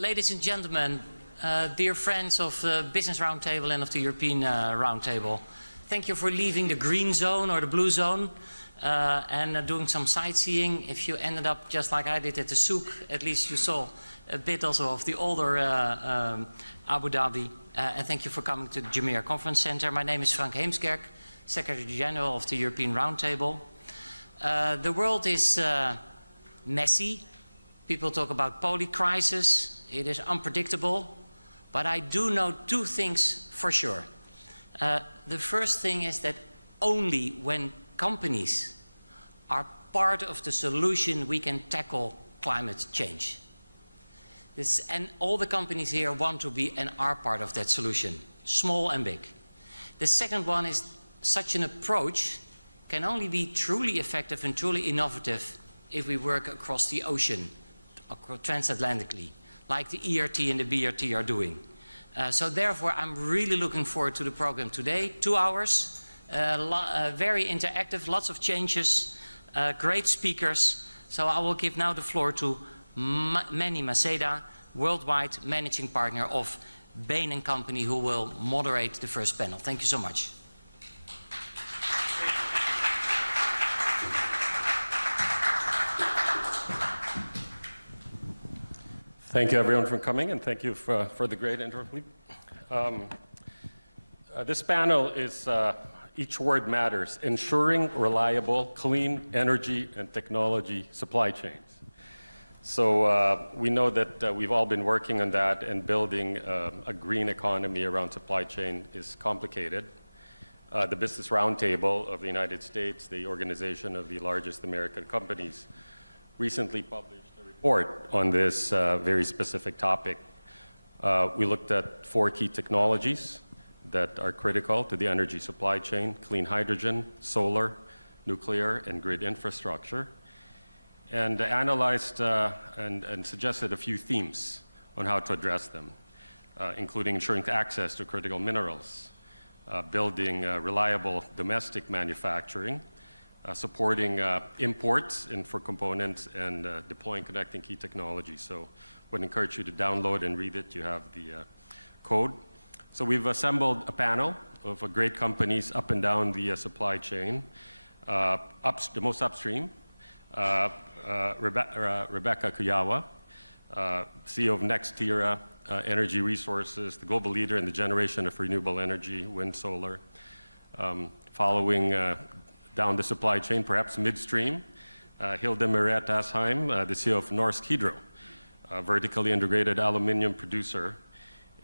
Ladies and gentlemen, dear friends of the Business Roundtable and of the European Roundtable, thank you for leaving the green zone or the blue zone and doing some sightseeing. If you ended up just like I did at the souk, at least you saw a bit also of the older Abu Dhabi. And thank you for coming to the Jumeirah Conference Center. My name is Frank Heemskerk, Secretary General of the European Roundtable. The world is messy. People talk about polycrisis. It is unpredictable. But I do know two things for sure. The first thing is that only when companies are part of the solution we can tackle climate change. And all the companies here want to be and are part of that solution, small and big. The second one is such an approach can only be truly effective and truly innovative if we work across the ocean, transatlantically, like the ERT and the BRT are doing. So therefore, I'm really looking forward to the program today. 2 hours, very interactive, lots of changes, great speakers. So I will give now the floor to Manny Maceda, worldwide managing partner of Bain and Company, who will moderate the first panel. Thank you so much. Thank you everyone for coming, and thank you for the great intro. This panel is each word matters, ensuring reliable, clean energy and technology supply chains. So we know that we've all been working on that, and building a green economy around supply chain is complicated. The Business Roundtable of the United States, the organization of the largest American companies, recently published report on this very specific topic. We looked at 4 key technologies that are critical to the energy supply chain: clean hydrogen, solar, nuclear, and grid infrastructure, and analyzed and suggested a few themes on how to address them, including ensuring access to critical minerals, building reliable domestic manufacturing, supporting imports for components, and deploying connecting key technologies. So I would encourage you to download and read it. You have the code. So we've assembled a panel of great companies up and down the supply chain. The most upstream, Rebecca Kujawa, CEO of NextEra Energy Resources, the global leader in the generation of renewable energy, wind, solar. Following down the supply chain, perhaps midstream, Hilde Merete Asheim, the CEO of Norsk Hydro, a vertically integrated aluminium producer,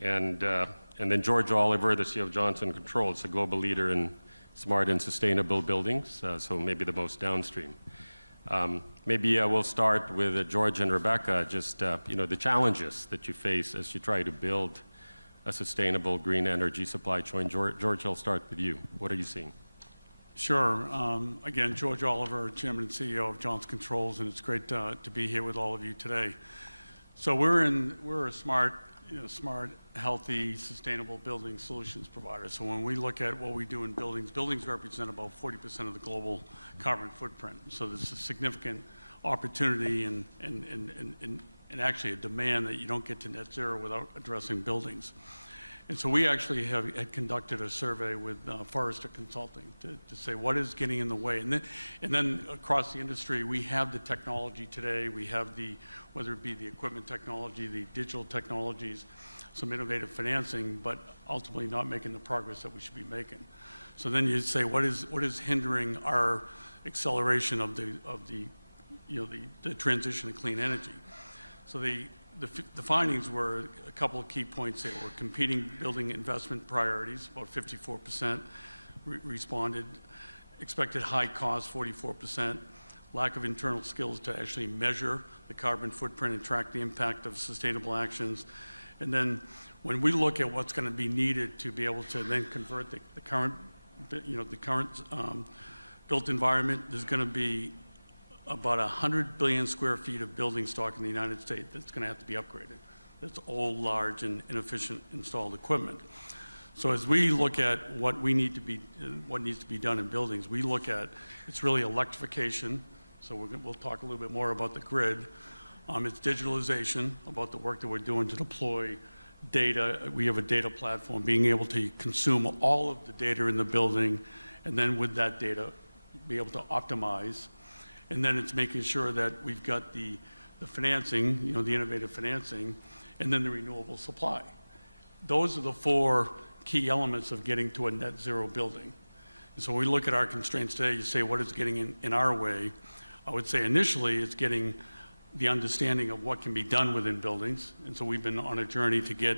and then George Oliver, the CEO of Johnson Controls, a global leader in smart and sustainable buildings, so maybe the most downstream. Maybe we'll start with George and Rebecca, just the challenges that you face as you try to build a sustainable green energy supply chain. George, I'll start with you. What are you seeing? Sure. Again, George Oliver, Chairman and CEO of Johnson Controls, and it's great to be here with all of you today. So we're a smart, healthy, sustainable building solutions provider. So when we look at what we do in buildings represent about 40% of the global carbon footprint. So there's a significant opportunity and actually a demand that you don't get to net zero without addressing buildings. And so we actually had conducted a survey with Forrester Consulting to say what is getting in the way. And then across the industry, we have the technology today. We have whether it be the equipment technology, the digital technologies, some innovative financing, but ultimately not making the progress that we should be making. So then you say, what is hindering our acceleration of the transition to clean energy? So the findings were a couple of key points. They were competing building investment priorities, about 54% responded, expected high cost, 44%, lack of internal skills to actually measure the carbon footprint and track the impact of sustainable actions. And then when we look at what's going to be needed to be able to then convert the current built environment, there's going to be about 100 billion square feet of building stock in the United States that's going to have to be upgraded. That's old, large, and inefficient installed equipment. So as we look at what needs to be done in buildings, we look at it's really electrification. So we'll talk a little bit more about the grid, It's digitalization, about the work that we're doing to deploy data. We have a data platform, being able to consume all of the data in the building, and then with that data, be able to optimize. And then it's making sure that we've got the financing, the innovative financing, and then the renewable supply. Those are the four key elements of getting to a net zero building. And so when we look at our constraints today, you say, what is getting in our way? I would say initially it's getting the understanding of what can be done within buildings. And so we've been on a journey to get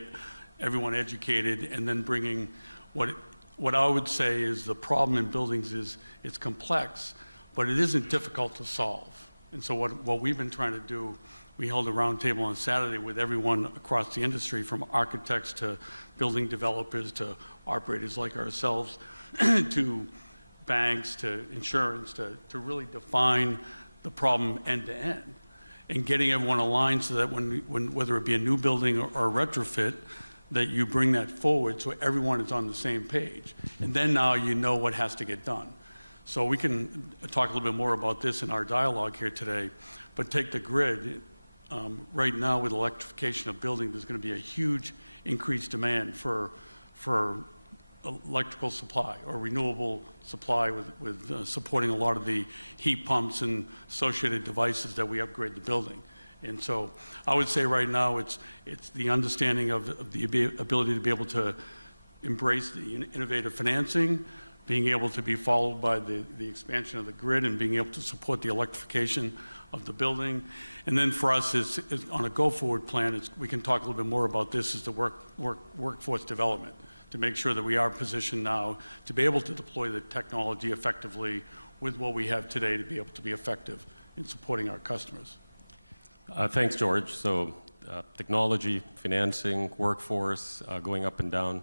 everyone educated, and then bringing what I would say is the problem in buildings is it's complex, but it isn't difficult to solve. And so what we've been trying to do, we held a roundtable on Saturday with everyone across the industry, from architects to building developers to operators like ourselves to banks to insurance, to really define the problem end to end, and getting everyone aligned so that when whether it be a new building or a retrofit, that you bring that forward so everyone is on the same page. And then now you know what has to get done. So we can talk a little bit more about this in our dialogue here today, but take the grid. Right now with electrification of building, there's going to be a huge increased demand for electrical supply or renewable supply with supporting a lot of the heat pumps and associated devices that we upgrade the building. And so I would say right now it's the understanding of the ability to be able to embrace the innovative financing, being able to be followed by the expansion of the grid, and being able to support the electrification of the building. And then for us is on a go-forward plan, we can talk a little bit more about this, is the workforce development, to make sure that we are positioned now to be able to deploy the technology effectively with what we have today to be able to be effective in supporting our customers. Thanks, George. So technology, financing, workforce, going up and down.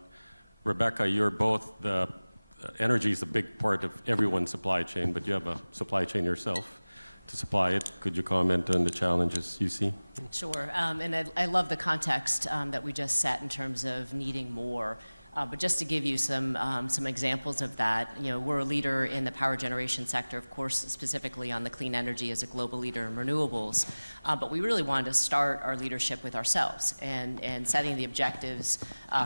Rebecca, you're both energy is a big part of everyone's supply chain, but you have a supply chain yourself to supply it. Could you comment on the challenges you see? Sure, and I love the context that we just set in terms of needing more. But just to give you some examples of that, we're a leader in the power generation sector, of course, specifically on the clean energy as a global leader in renewables. But we really wanted to start our leadership with ourselves and setting the objectives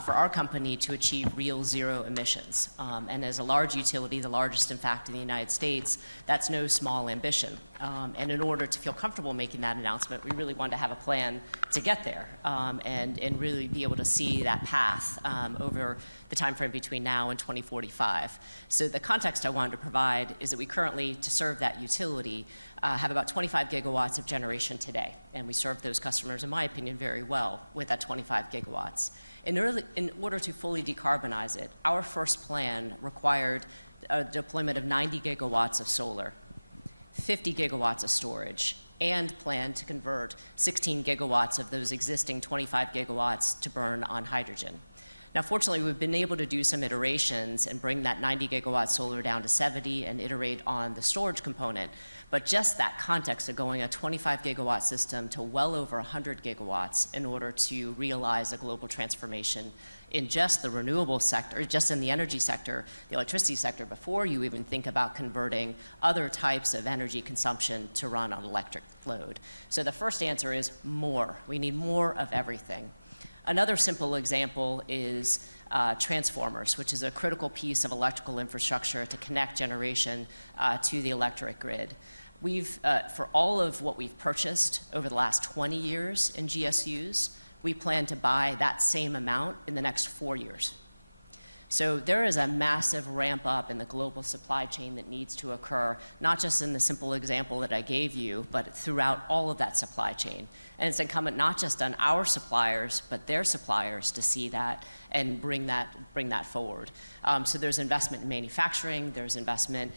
for our company to achieve real zero emissions. And as a large utility, the largest, in fact, in the United States, that's no small ambition. And in order to feel comfortable making that announcement, we really wanted to have a plan to get there and really be able to see that path over the time frame between now and 2045. So the context I wanted to provide is that we currently, to serve that utility, have about 25 gigawatts of generation today. And we serve those customers, in my opinion, very well with that 25 gigawatts. In order to fully decarbonize it, our first plan required a deployment of 90 gigawatts of solar, 50 gigawatts of storage, and plan to convert 16 gigawatts of those existing 25 gigawatts to burn on hydrogen. Now, fortunately, we've been able to do some iterations and bring that 90 gigawatt solar down to 70 and iterate on the storage component. But just that context of going a 25 gigawatt system to well over 100 gigawatts in order to realize a global transformation in just the renewable sector, just in the energy sector, the electricity sector, before you even think about converting other types of energy consumption to run on electric load. So the first answer is more. We need more of everything. Another simple example is transformers, which is a critical piece of electrical infrastructure to connect generation to the electric grid. For all of what we've purchased over the last 20 years in GSUs, we plan to buy that same amount in the next 4 years. So there is a massive ramp up in the global supply chain that needs to occur, not just in the simple example that I gave you, but throughout all of that supply chain. And it's incumbent not just on our suppliers, but their suppliers to see that and bring that forward. So there's investment in manufacturing, there's investment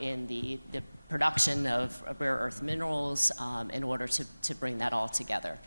in the production of rare earth minerals in order to bring that all together.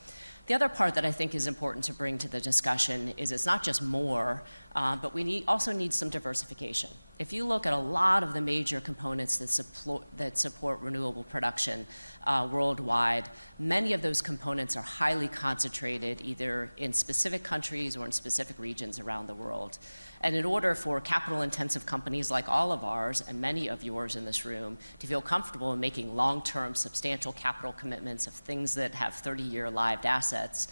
The other part that I think is important to bring to the discussion is it's not just more, but we also need some diversification. If you look at a lot of the major components that support renewable production worldwide, many of those components are highly concentrated either in specific countries or in specific regions around the world. And in order for capital-intensive companies like all of ours, and many of yours in this room, to feel comfortable in making long-term, substantial capital commitments of things that have 30-year lived assets,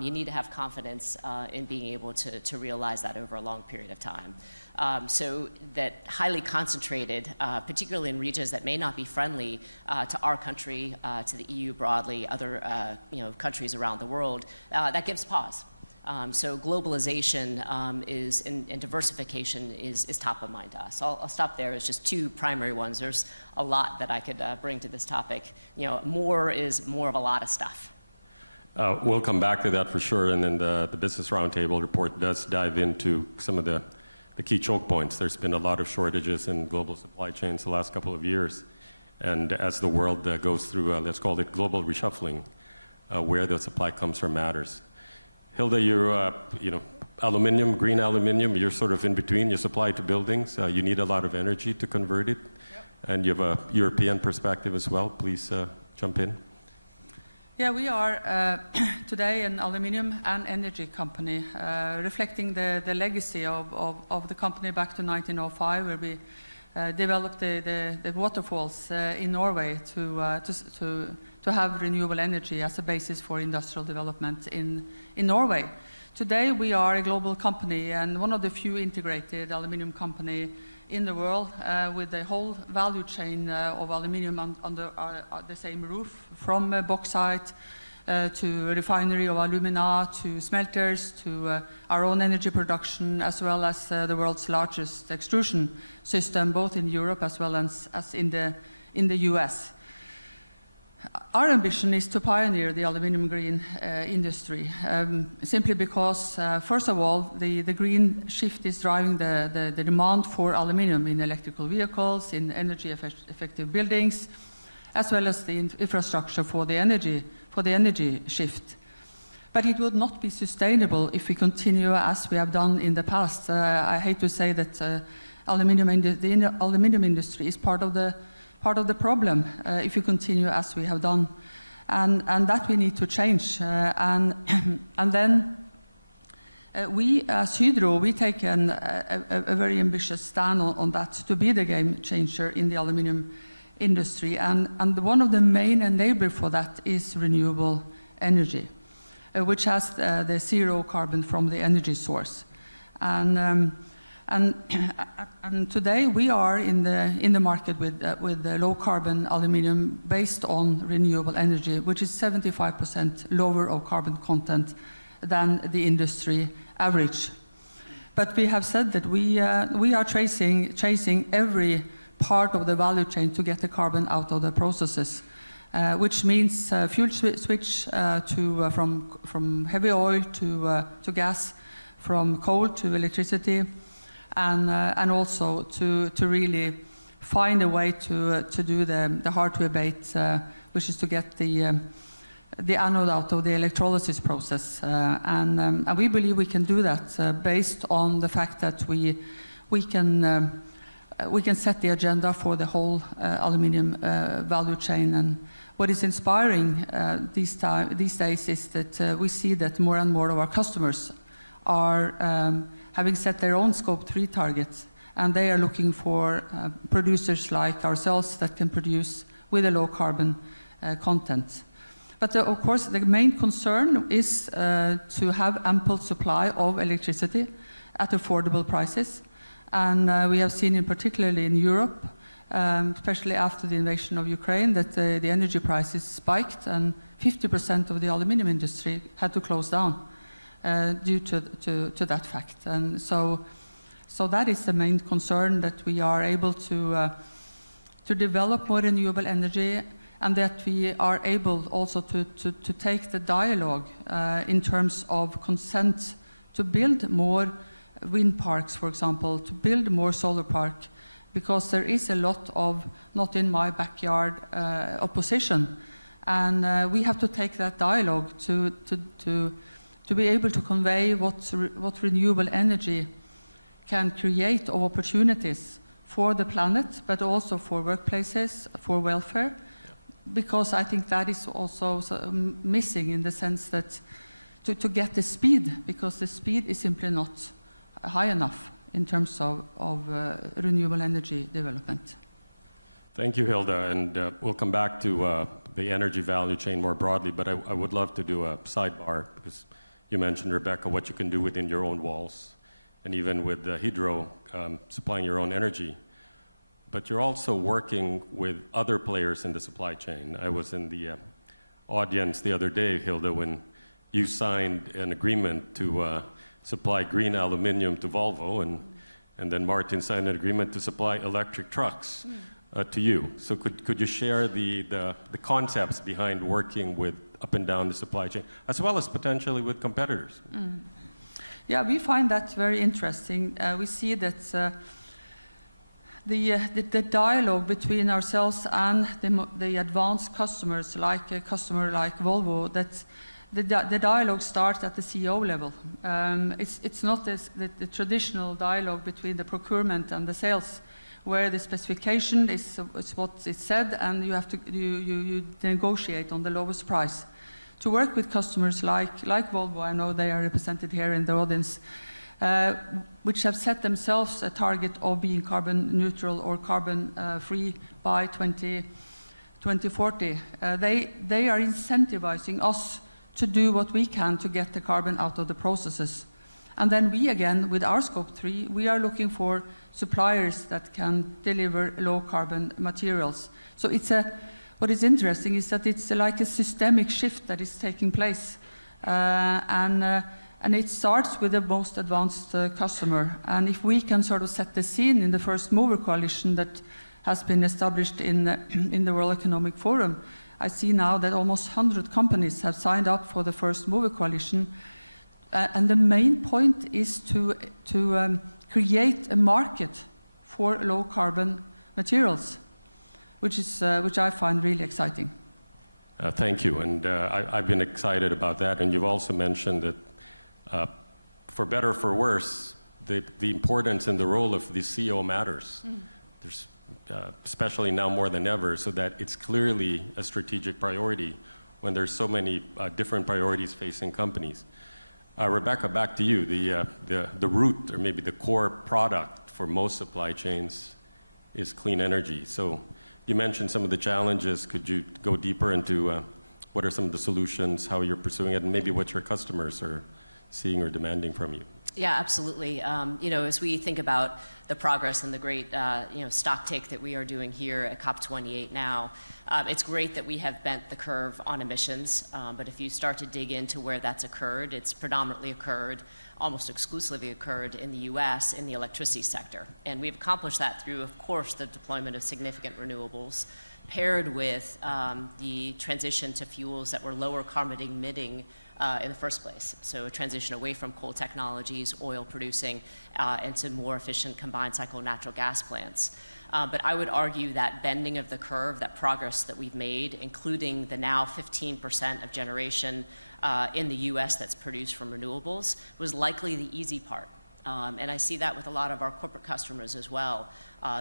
you need to have confidence in being able to realize that over a long period of time. So that highly concentrated, particularly in regions that may not be friendly to our country, to the EU broadly, other countries around the world, that gives pause. So globalization and diversification is top of mind to us. I'll stop there. It's just two primary ones. There's a lot that I could bring to this topic. More is more of a lot of stuff. We'll come back to that for sure, and then the Business Roundtable report does dive into some of the key choke points. There's been a lot of shortages in global supply chains the last couple of years, and as the world goes through, let's call it global reshuffling, where the supply comes from matters. Hilda, you're, aluminum, green aluminum, you're sort of in between. You supply to buildings. You need a lot of energy to convert it. Yep. And you have a European perspective as well. Please jump in. Yeah, we are today an aluminum and energy company, reflecting the legacy of the company back to 1905, where we developed the waterfalls in Norway to have renewable energy as a basis for industrial development in Norway. Today we are a global company and one of the few integrated aluminum company in the world with the whole value chain of aluminum under the same roof, from bauxite to refinery of alumina, to smelters, to our own energy production, as well as the world's largest extrusion system, both in Europe as well as in the US. Our ambition is to pioneer the aluminum green industry, simply because, first of all, the green shift is driving the demand for aluminum in electrical vehicles, in energy-effective buildings, as well as the infrastructure for the energy shift. But it would not be sustainable if we continue as we have done in the past. I hate to say that the aluminum industry is part of the problem if you continue as we have done, and that we need to change. And then we, as Hydro, we take a very ambitious stand on that to be the game changer in the aluminum industry. And one of the main enablers for that is renewable energy, which has the zero carbon from the energy source. And today we are in the market with the low carbon aluminum based on renewable energy, which is 75% lower of carbon content than the industry average. But we have said that we are chasing every part of the value chain to get the carbon out of the processes, which means fuel switch from heavy oil to gas, from coal to electricity, and also to really find a way to do the hard to abate, which is to get the anode out of the electrolysis process. And we believe we can do that based on the fact that we can set the agenda for the whole aluminum value chain. And what is inspiring these days is that we see that more and more of our customers are having set their own Scope 3 targets, and they are looking for producers like ourselves that can produce with a low carbon content. But of course, the main concern is to have ample supply of electricity at affordable prices. And we have seen, particularly in Europe, especially after the invasion of Ukraine, that the energy prices spiked, and 50% of the aluminum industry had to close down due to that fact. And so that is the main concern, that we are able to develop more renewable energy, and that we are able also to take the dialogue in terms of consent to build more wind parks, for example, to build more solar park, because there is a lot of not in my backyard opposition, And we have to take that dialogue to be able to convey what renewable energy can create of opportunities for the planet, but also for workplaces, for welfare, because I think that is also missing in the sense that to get the speed, because the speed is simply not high enough in terms of renewable energy development. Thank you, Hilda, and we'll come back to the energy value chain more broadly, but I would love to do a sidebar, because you mentioned, Rebecca, what you can do within your own walls, and even with Hydro supplying your own energy. But you're also working with other players in the supply chain. I was in the audience the other day, Hilda, when you signed an agreement to supply green aluminum to Volvo, and then Martin signed an agreement to supply electric trucks to you. So could you share the concepts behind working with up and down the supply chain, as well as potentially with competitors? Yeah, we find that very interesting. We see that the dialogue between ourselves and the advanced customers, like a customer like Volvo, that the dialogue starts at the CEO level. It's not the traditional dialogue between the procurement and the sales, where the specification is what is said, and you have to you negotiate on the lowest price. To work with customers like Volvo, I know they are represented here in the audience, which have set themselves a target of being carbon neutral or carbon free by 2040. They are incentivizing us to do what we can to get the carbon out of the processes. And then we, again, with our Scope 3, we are looking for suppliers that can deliver low carbon materials. So what is interesting is that it's like a systemic shift that is taking place. And it starts with the most advanced customer. And if we can sort of set the scene in the first mover coalition that has been established in the World Economic Forum, I see now that almost 100 companies have signed up for the first mover coalition. And the main point is to create a market for low carbon materials, which I find really exciting. Thank you, and I've been excited about that. And you've also mentioned that, for better or for worse, the importance and the role of the CEO matters. There's especially now more than ever, so that it's clearly a strategic priority when there's so many different priorities facing companies. Rebecca, back to you. The root, or maybe the core product for most supply chains, is clean energy. So you mentioned some of the challenges. Could you go deeper into what are some of the solutions, how you're pursuing it, and maybe what your customers are seeing or demanding from you? Yeah, absolutely. As we think about the progress and the great, stock take that we are doing here at COP28 now, it's great that we have bent the curve on emissions. But if you start to dig into where that's occurred, it's predominantly occurred, almost exclusively occurred in the U.S. in the electricity sector. And we've accomplished that through, of course, the deployment of significant renewables, paired with the transition to fuels that were lower carbon emitting in the first place. So a transition away from coal technologies, oil producing, and to more efficient combined cycle natural gas plants. But I would argue that bending of the curve, that progress that we've made, including the now 15% of generation in the US that's produced from renewables, was likely the easy part. And I see that with a lot of our corporate customers as well.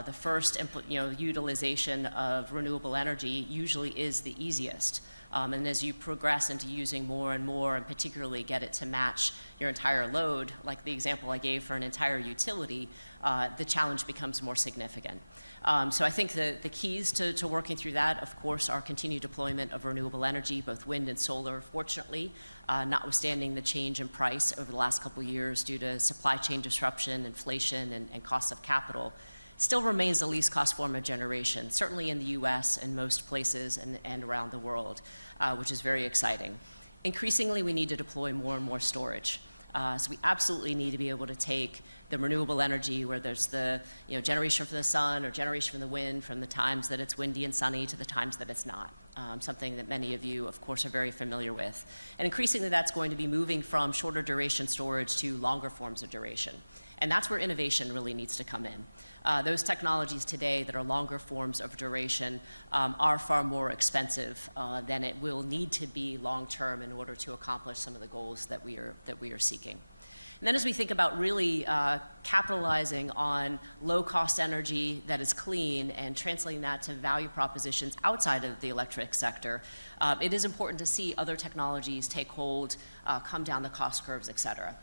The first utilization of renewable energy usually is the easiest. And as you progress into using more and more, and particularly get it to match your entire load, like the example I gave for an entire utility, the challenge becomes more significant. So I think the keys to working through that, of course, are continued deployment of renewable energy, both wind and solar, fortunately, notwithstanding the change in price over the last couple of years due to supply chain disruption, inflation, and costs of capital. Still remains the least cost form of generation, certainly in the US and most places and around the world, which is very exciting. Increasingly, we need to deploy more and more storage. So we absolutely need to be able to take the renewable energy, where there's the generation from the sun or generation from the wind, from the times that it's windy and sunny to the times that it's not. something that many of you, of course, are very familiar with. And increasingly, that's going to be moving from shorter duration storage to longer forms of duration. And that's where innovation really needs to come in. Those technologies today that are longer forms of duration are far more expensive than it will need to be long-term in order to accomplish some of the goals that we are seeking. And then as we think about really capitalizing on low-cost energy that is clean and translating that to value propositions outside of the electric sector, it is important to see other technologies take hold, come down the cost curves, et cetera.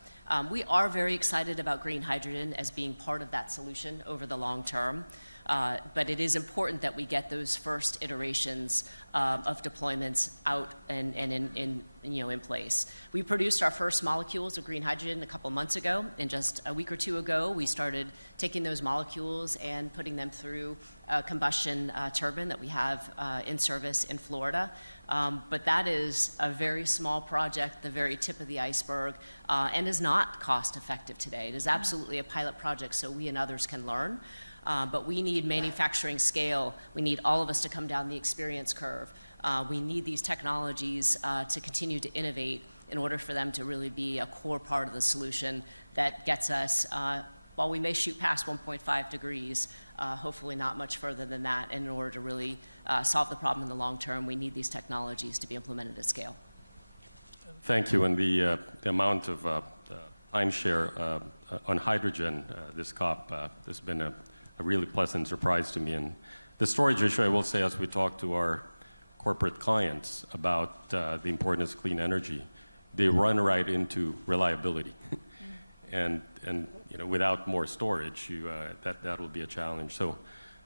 We are very excited about green hydrogen as being part of that solution over the long term. But it is important that we get those first iterations of deployments out and in place. We produced our first molecules of green hydrogen a couple months ago, and just a week or two ago, we started taking those molecules and putting them through a combustion turbine that we have in service in Florida. But that is a very small project, the very tip of the iceberg, and is not cost effective today. It is absolutely a pilot project so we and others can learn. But we need manufacturing scale. We need all of us to come down the experience curve. We need these technologies to continue to innovate in order for them to really be a core part of the solution that gets us, while we may shoot past 1.5 degrees, hopefully not much further than that. And in order to really solve the problem in the long term, we need these technologies to be implemented at scale. Thank you. And the amount of timeshare on hydrogen this COP has been a really pleasant surprise to me. And the storage issue, I will say, as we talk to our corporate clients about the importance of clean energy, they run right into reliability. and you know, without more storage, that will be a challenge. So,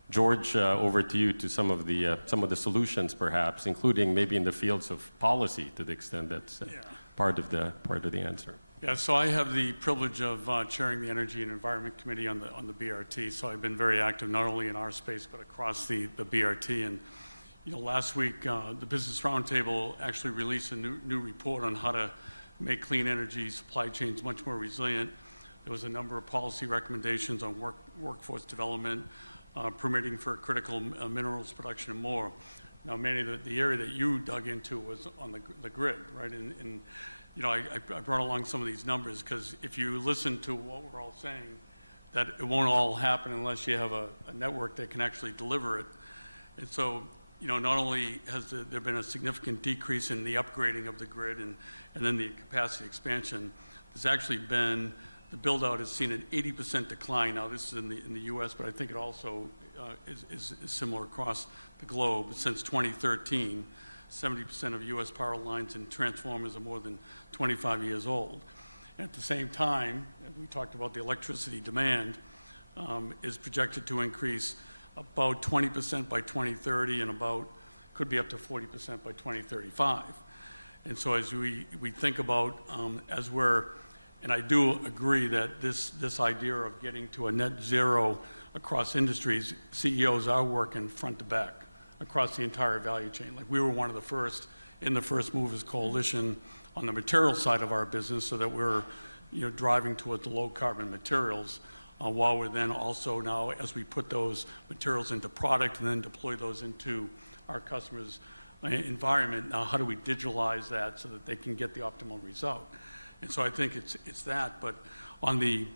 George, over to you to some of the solutions, perhaps, including maybe in the fields of policy, to the extent that's part of the answer. Yeah, so I have the privilege of chairing the Energy and Environment Committee on the BRT. So I've been very active not only in our space but across the BRT. And you know, last week the Business Roundtable actually released a new report on how to make clean energy supply chains much more resilient. There was a number of policy recommendations on workforce development, permitting for critical minerals production, and more. Now, Manny, the area that you dug into was on the grid, right? And you know, I brought along some of these numbers because if you listen to what we're all saying, that it won't all happen unless you have a network that can actually deliver it. And so, you know, not only has there been a significant decrease in the upgrading of the grid and then the capacity expansion, there's actually been, the build out has seen an 80% decline. Now this is in the US, but I think it also is similar across the globe. Since 2013, 70% of US power lines and transformers are more than 25 years old. And at the same time, we talked about the electricity demand is projected to increase about 20% by 2030 and could be up to 40% by 2035. And so as we think about, and I do agree that this idea of getting to a net zero across industries, CEOs are working front to back across the entire value chain. Like we were one of the first in the First Movers Coalition on the material side of our business, so that we're driving towards low carbon materials, while we're then also now, as we put those materials into product and then deploy those into our customers' environment, now how do we digitalize that so that they can get the optimal result? And so I think it's that, but on the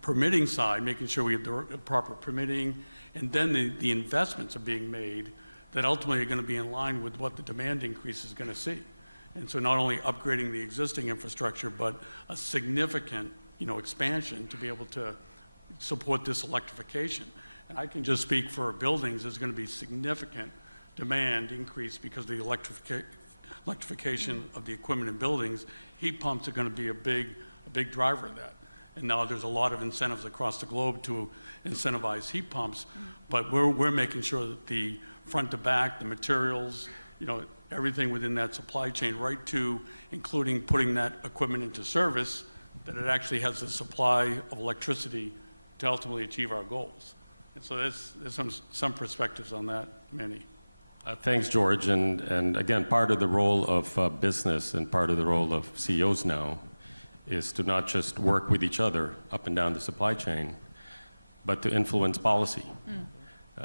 permitting side, making sure we have the proper permitting, and then the investments are being made that ultimately are going to be in line with what the demand increase is going to see. And so not only upgrading the existing infrastructure, but a significant expansion to be able to support this electrification. And I can just speak for buildings, there's going to be significant demand increase because of the electrification of the equipment in buildings. Heat pumps are going to be a big driver of that. And now there's a lot of incentives across the globe to incentivize heat pumps, but we're making sure that the front to back, the materials, everything within that supply chain, right to including putting that equipment into service, that it actually has the supply of electricity to ultimately achieve our goals. And so there's some perspectives on that, Manny. Thanks, George. And again, part of the role of business and part of the role of CEOs now is to not just work with each other up and down the supply chain, but to influence policy.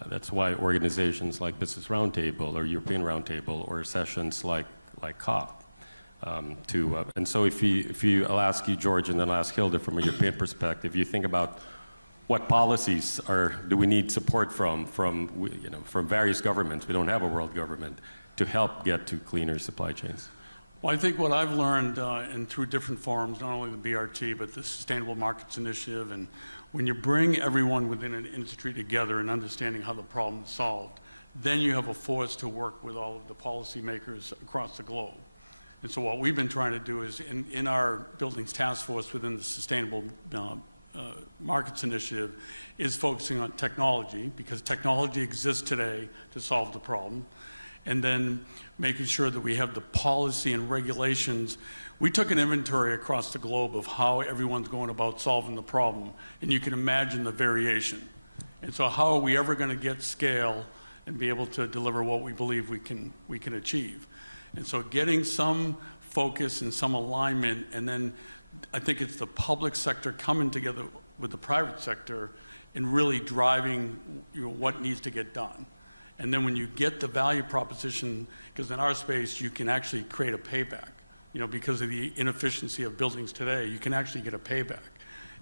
That's why organizations like Business Roundtable or European Roundtable or sessions like COP. And so I'll ask you, George, and then I'll ask Hilda from a European perspective, you think about what policies do we need support from various governments, we don't have a world government, to help get to cleaner supply chains? Well, I think what I've learned and through different forums, not only the BRT, but the Sustainable Markets Initiative, and when you bring everyone within an industry together and understanding how the problem is solved, then you have a force to work with all of the policymakers across the globe. And so what we've been trying to do is in our buildings task force within the Sustainable Markets Initiative is focusing on technology, because technology exists today to solve the problem, and then making sure that we have the policy and regulations. We took an inventory across the globe of how everyone's going about solving the problem, and you can imagine the variation. And so how are we ever going to get scale and be able to deliver what we believe we can achieve? And so getting some focus and some alignment, and then I think it's the public sector coming together with the private sector and really driving what needs to get done. And then when you get the value proposition, because in our space you can actually create a payback, because of the inefficiency of buildings today, you can actually get a payback.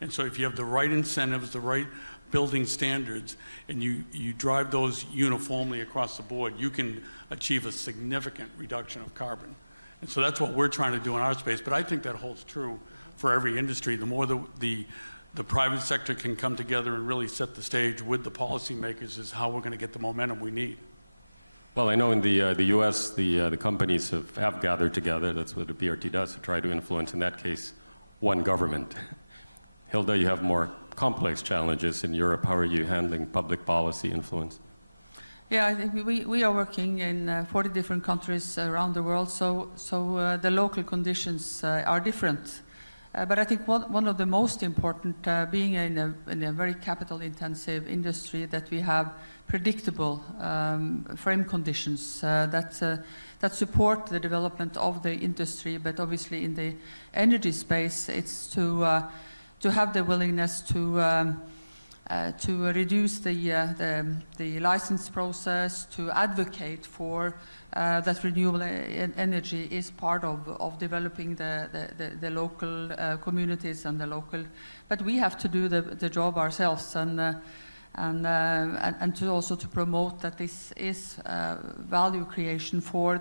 And so if you have the right incentives, the right building standards, and you drive those uniformly across the board, you can achieve a significant reduction of carbon. And so that's what we're trying to do in our space, but I think that holds true for every industry. The more the private sector can come together and really set the stage with the policymakers is how we're going to get the momentum we need. Well, I know in the U.S., the companies have gathered together. That's what the BRT does, to try to influence, in that case, one government. Hilda, you have more complex challenges in Europe. How are you handling public policy influence? Yeah, I think we are working in 40 different countries around the world, so the local conditions are different. But I think one of the most important, being in a very capital-intensive industry, that we have predictable frame conditions that support the development of the industry. But obviously, in the energy space, it's to have the willingness to reduce the license process, to advocate for that renewable energy is part of developing the local communities and the local. But we have to do the job ourselves, and to also to promote that this is value creation for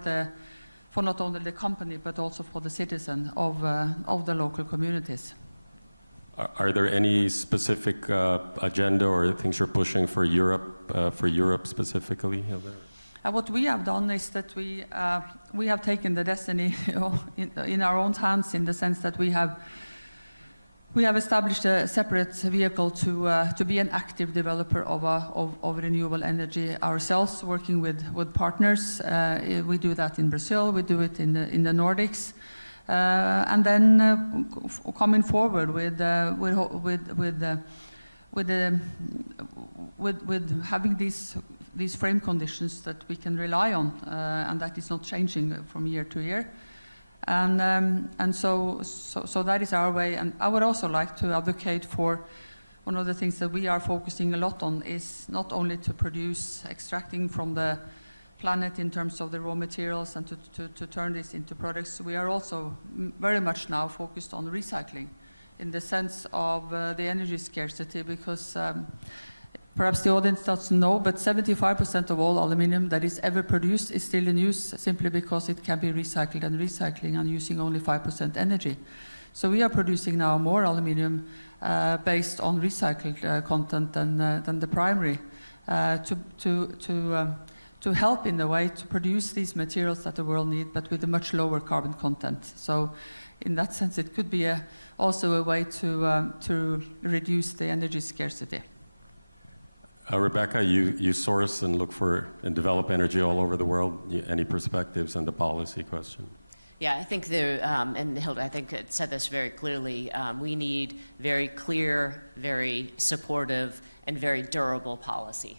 not only the company but also for the citizen of the local communities. Are there any specific agenda or things you're pushing for Europe specifically? What we have done is that we have taken the destiny in our own hands, in the sense that we have established a separate vehicle to be an active developer of renewable energy ourselves, working with partners. We do that in Brazil. We do it in the Nordics. And then coming forward with having these frame conditions that we can rely on, and that is not changing from year to year. And so that is our way. And I would also like to advocate for one of the things that we are focusing a lot on is not only to produce, extracting from the planet in terms of the raw materials and to turn this into products. We are also very much now focused on recycling, in the sense of the energy scarcity, because perhaps the audience doesn't know, but 75% of all aluminium that is ever produced is still in use, simply because it can be recycled and recycling and using only 5% energy. So we are producing now more aluminium based on recycled content than the primary, to help in a way to produce these materials that the world needs, but with a much lower carbon content. So in that sense, it could be also a way to reduce the energy scarcity. Rebecca, you source and look for and develop energy all over the world. Any perspectives on the policy question? Yeah, I think there, and Hilda, I think it said this very clearly. We need very clear, very supportive, and very durable policy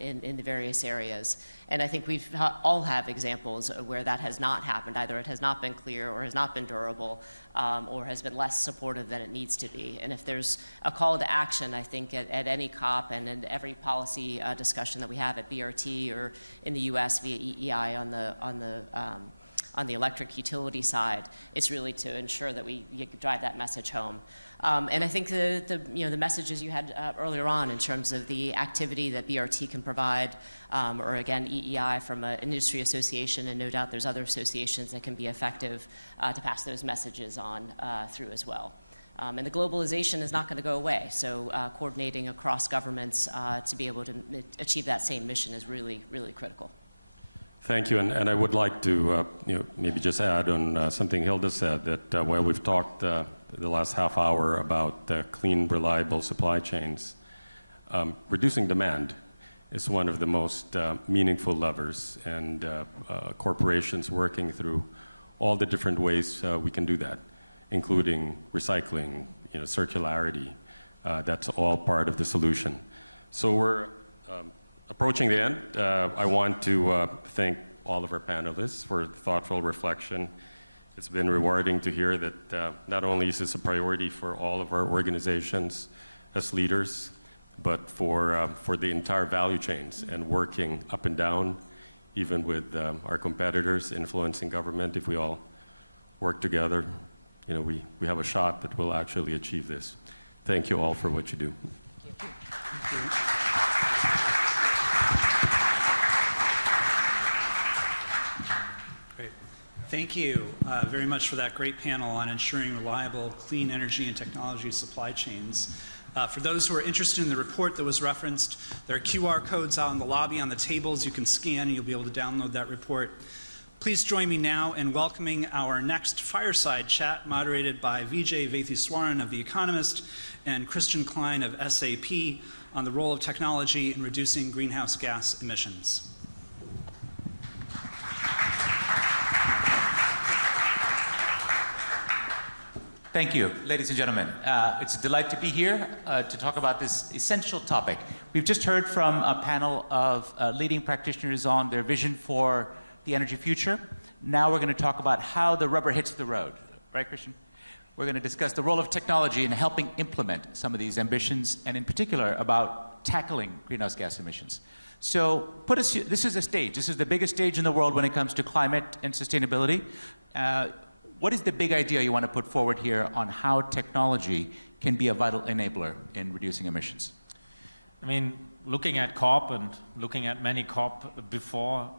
in the various areas. And I think we've all have examples where that has not happened. Either it has not been clear, or has not been durable, or has been less supportive than it needs to be. And if there's a call to action, I think at any COP and in every policy discussion that we have at BRT or in the U.S. via EEI on the electric utility side, it's really to ensure that you drive that message home. And I think the messages you had earlier on in terms of the activity that BRT can provide, or again EEI from an industry association, and no doubt there's other associations that can be effective to pass those messages on through as well. And the globalization is not going to go away, so coordinating across governments to be able to achieve that same mission is really, really critical. Thank you, and I would like to maybe just add on something Hilda said, that while we've talked the last half hour about clean, reliable supply chains, reducing demand is one of the most meaningful levers, and corporations working through all the different ways we can do that, including recycling, circularity. That's all part of the solution. So we're approaching the end. I want to thank all of our panelists for thoughtful reflection. It's been rewarding to hear that not only is this a priority for all of our organizations as leaders, but for the entire value chains, and working up and down, even with our competitors influencing government. If we all work together, we have a shot that we'll actually achieve this. Thank you all for what you do. Thank you. Thank you. Thank you very much for that great panel on ensuring reliable, clean energy and technology supply chains. For those who are interested in the report that was referenced, there are QR codes out in the lobby on the tables you can scan, and you'll be able to download that report. Please join me now in welcoming our next fireside chat, moderated by Vijay Vaitheswaran of The Economist and Christian Klein of SAP, on the role of technology in reducing greenhouse gas emissions. Thank you, ladies and gentlemen. It's a delight to be here to talk about this essential topic. We've just heard from a panel of leading practitioners on their vision for the energy future. Now we're going to talk about how the rubber hits the road. Right, Christian? We're going to discuss the role of technology in helping implement some of these ambitions, and in particular about tackling greenhouse gas emissions. So this is a stage. This is the biggest stage in the world when it comes to climate and sustainability. What is the big idea you want to put forward here on how technology can be a vital enabler in reducing emissions? I mean, looking at COP and looking at many COP before,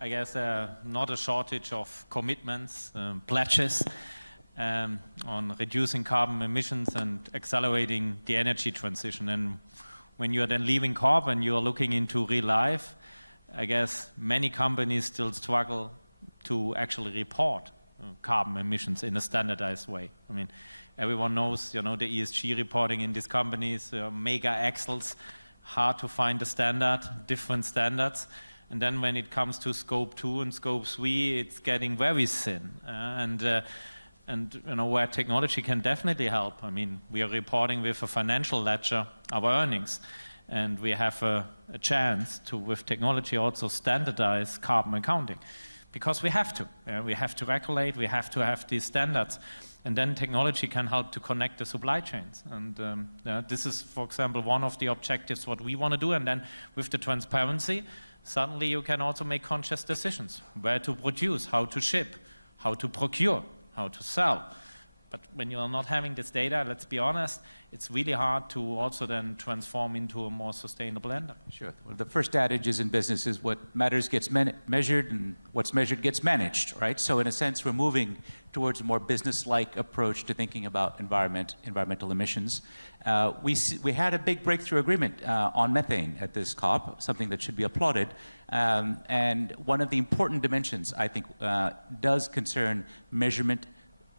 I guess not a shortage of commitments, pledges on reducing carbon emissions and accelerating the energy transition. And when you're then leaving COP and you're looking into real life, I guess many companies still struggle to actually report carbon emissions in a standardized way. I mean, everyone knows, the ESG reporting in these companies, mega Excels, hard to find a standard, different standards. And then when it comes to scope 2 and scope 3, it's getting very thin. And where technology can definitely help. I mean, we are reporting with a financial ledger our earnings. And we have a chance to, with technology, also standardize carbon accounting. Because we have to. We have to regulate, we have to have these standards. And then technology can help to connect the supply chains. And this is, for example, one of the objectives what we want to do. And then with the transparency, suddenly you can also make conscious decisions. Where to produce, how to ship, how to procure, how to sell. But when you are not having this data, let's be honest, it's really hard to also then transform into a more sustainable ender. Sure. Well, the first adage is in business is what matters gets measured, and what's measured gets managed, right? So in a sense, we're moving towards a more business-like approach to thinking about environmental emissions. We had a big breakthrough agreement on methane at this COP, something that should be applauded. And one of the important dimensions, I think, does concern measurement,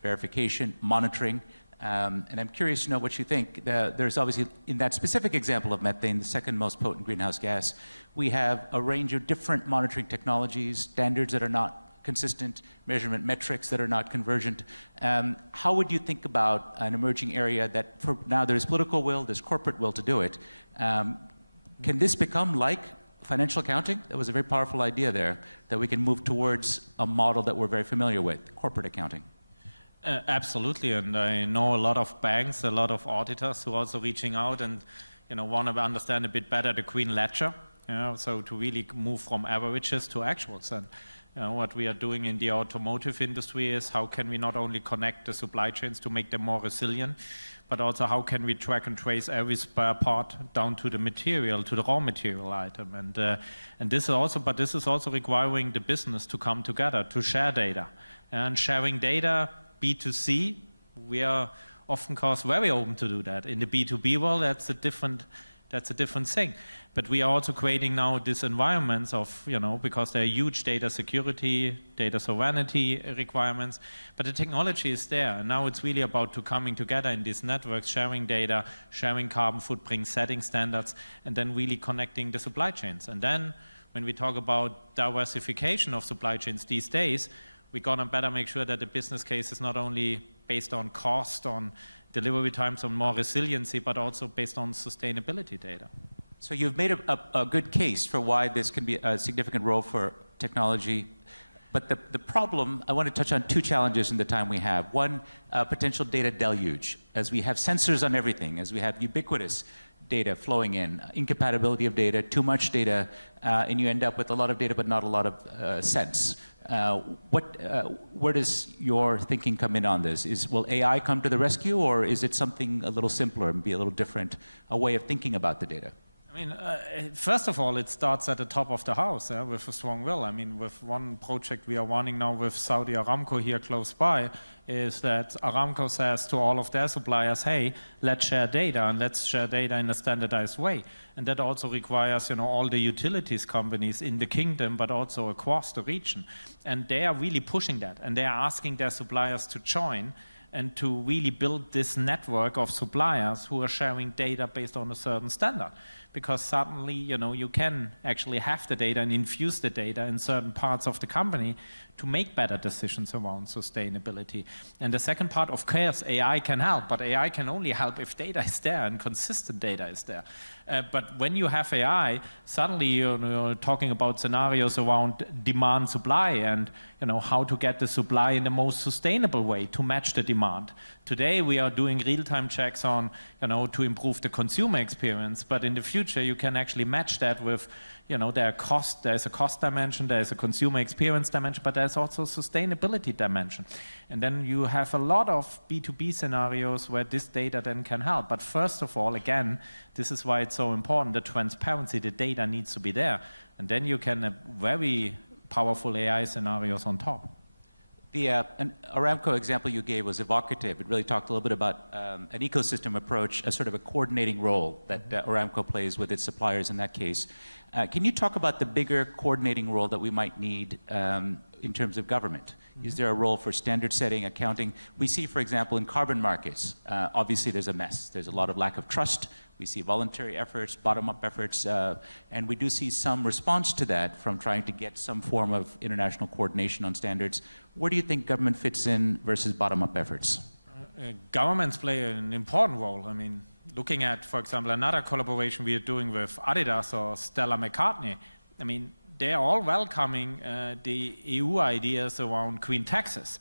verification, monitoring, and I'm curious to know what you think. There's obviously, in that specific example of methane, the second most potent greenhouse gas, we have a range of different monitoring technologies, standards that are not consistent, measurement metrics that are not convergent. How would you think about an emerging area that, for now, there's political will, there's corporate will to do it. Can this become like financial accounting? That was a very powerful idea there, that we can move towards a model that we're very familiar with, corporate accounting. Absolutely, and I know a lot of banks, a lot of auditors who are also reaching out and want to understand a bit better the Green Ledger. So to really move from averages to actuals. And what we are doing in the automotive industry is how can we not only connect the supply chains to make them more resilient, but also how can we track and trace every spare part down to the material, to the raw material item. And this is also requiring the business to come together, to share data. And sharing data, B2C, we are often course very open to do that. In the B2B world, that's a different thing. But we are also creating now these environments of, because there are huge data security, data sovereignty requirements, but the technology is there. And now it's really about coming together in these networks, sharing data, sharing carbon footprint, setting standards, and then really connecting the supply chains. And then when we talk about diversification of supply chains these days, we're going to better make sure that the business case is not only based on cost, on delivery times, on more resiliency, but also based on sustainability data. So you've made a good case for why this can be a significant role for technology. But the problem, I want to touch on two challenges in the time we have. One, potential data deluge. As we have sensors on everything, as we have ubiquitous data flowing in, incompatibility of data, too much data, and you end up with a lot of data but not a lot of sense. Where does your thinking come in on this? Will AI come to the rescue, or is it something a little simpler and be a little different, a way of thinking about the data? I mean, first of all, it starts at the top of the house with a strong will. I mean, with one project we are running now with Saudi Aramco here close by, is that Aramco says to all of their suppliers, hey, let's share data, and let's share data in a standardized way. And that also requires, all the utilities companies in the kingdom, but also across the region. And they are really pushing that, and they are asking their suppliers to join and to really build this network of suppliers who are sharing data based on a certain standard. Because suddenly, you can actually have the data and infuse the data in certain parts of the company to make better decisions around sustainability. And the second part, of course, AI can help, but AI can only help if data is there and consistent data is there. But when you have AI, suddenly you're talking about scenarios around demand supply and how to get the supply in the most sustainable way to match the demand. Today we are doing real-time checks on to improve the consumer experience, but in the future you can actually match that with there's a cost dimension, there's a consumer experience dimension, but there's also a sustainability dimension. And then you have a lot of B2B scenarios where this data then can help. But first of all, again, this is why it's so important, the transparency, the data needs to be there. And then you can very powerful AI scenarios on top. An Aramco example you gave was evocative. It really talked a little bit about an ecosystem approach, a sort of a coordinating role that Aramco plays with its suppliers in that case. Can you talk about the bigger coordinating role that we might need in terms of government? Is there a role for standard setting, accounting? We see, for example, in carbon markets, obviously there's a mess. There's a lot of lack of trust. We see voluntary efforts, bottom-up efforts, and we do see some response to that from trying to get some form of international coordination on standards. Where do you think government fits in versus bottom-up efforts? Governments play an important role. I mean, looking at, for example, another collaboration we are doing with Adidas or Stella McCartney, I mean, they are all welcoming the EU ideas around green taxes.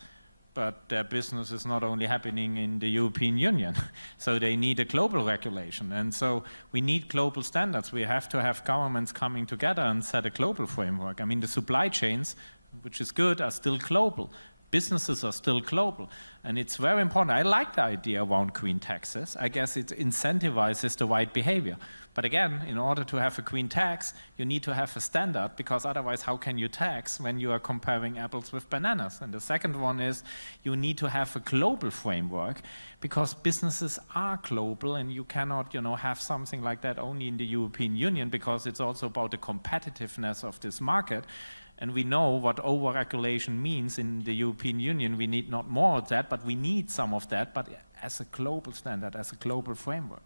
But their business is not only happening in the European Union. So they need a global regulation. And so we need global standards. We have to have governments coming together and set a global framework. I mean, the supply chains, which is good, are still global. Businesses are still global. And it's very important. I like the idea around green taxes. I guess it incentivizes the right behavior. But again, in order to have a green tax, you need to have a standard, because otherwise how can you tax when you are comparing apples with bananas? And the second one is you need to have a global framework, because businesses are global, and you cannot have something like that only in the European Union, because it's also about the competitiveness of this market. And we know what over-regulation means in the European Union. We need not more of that, but we need some of that, but as a global standard, as a global framework.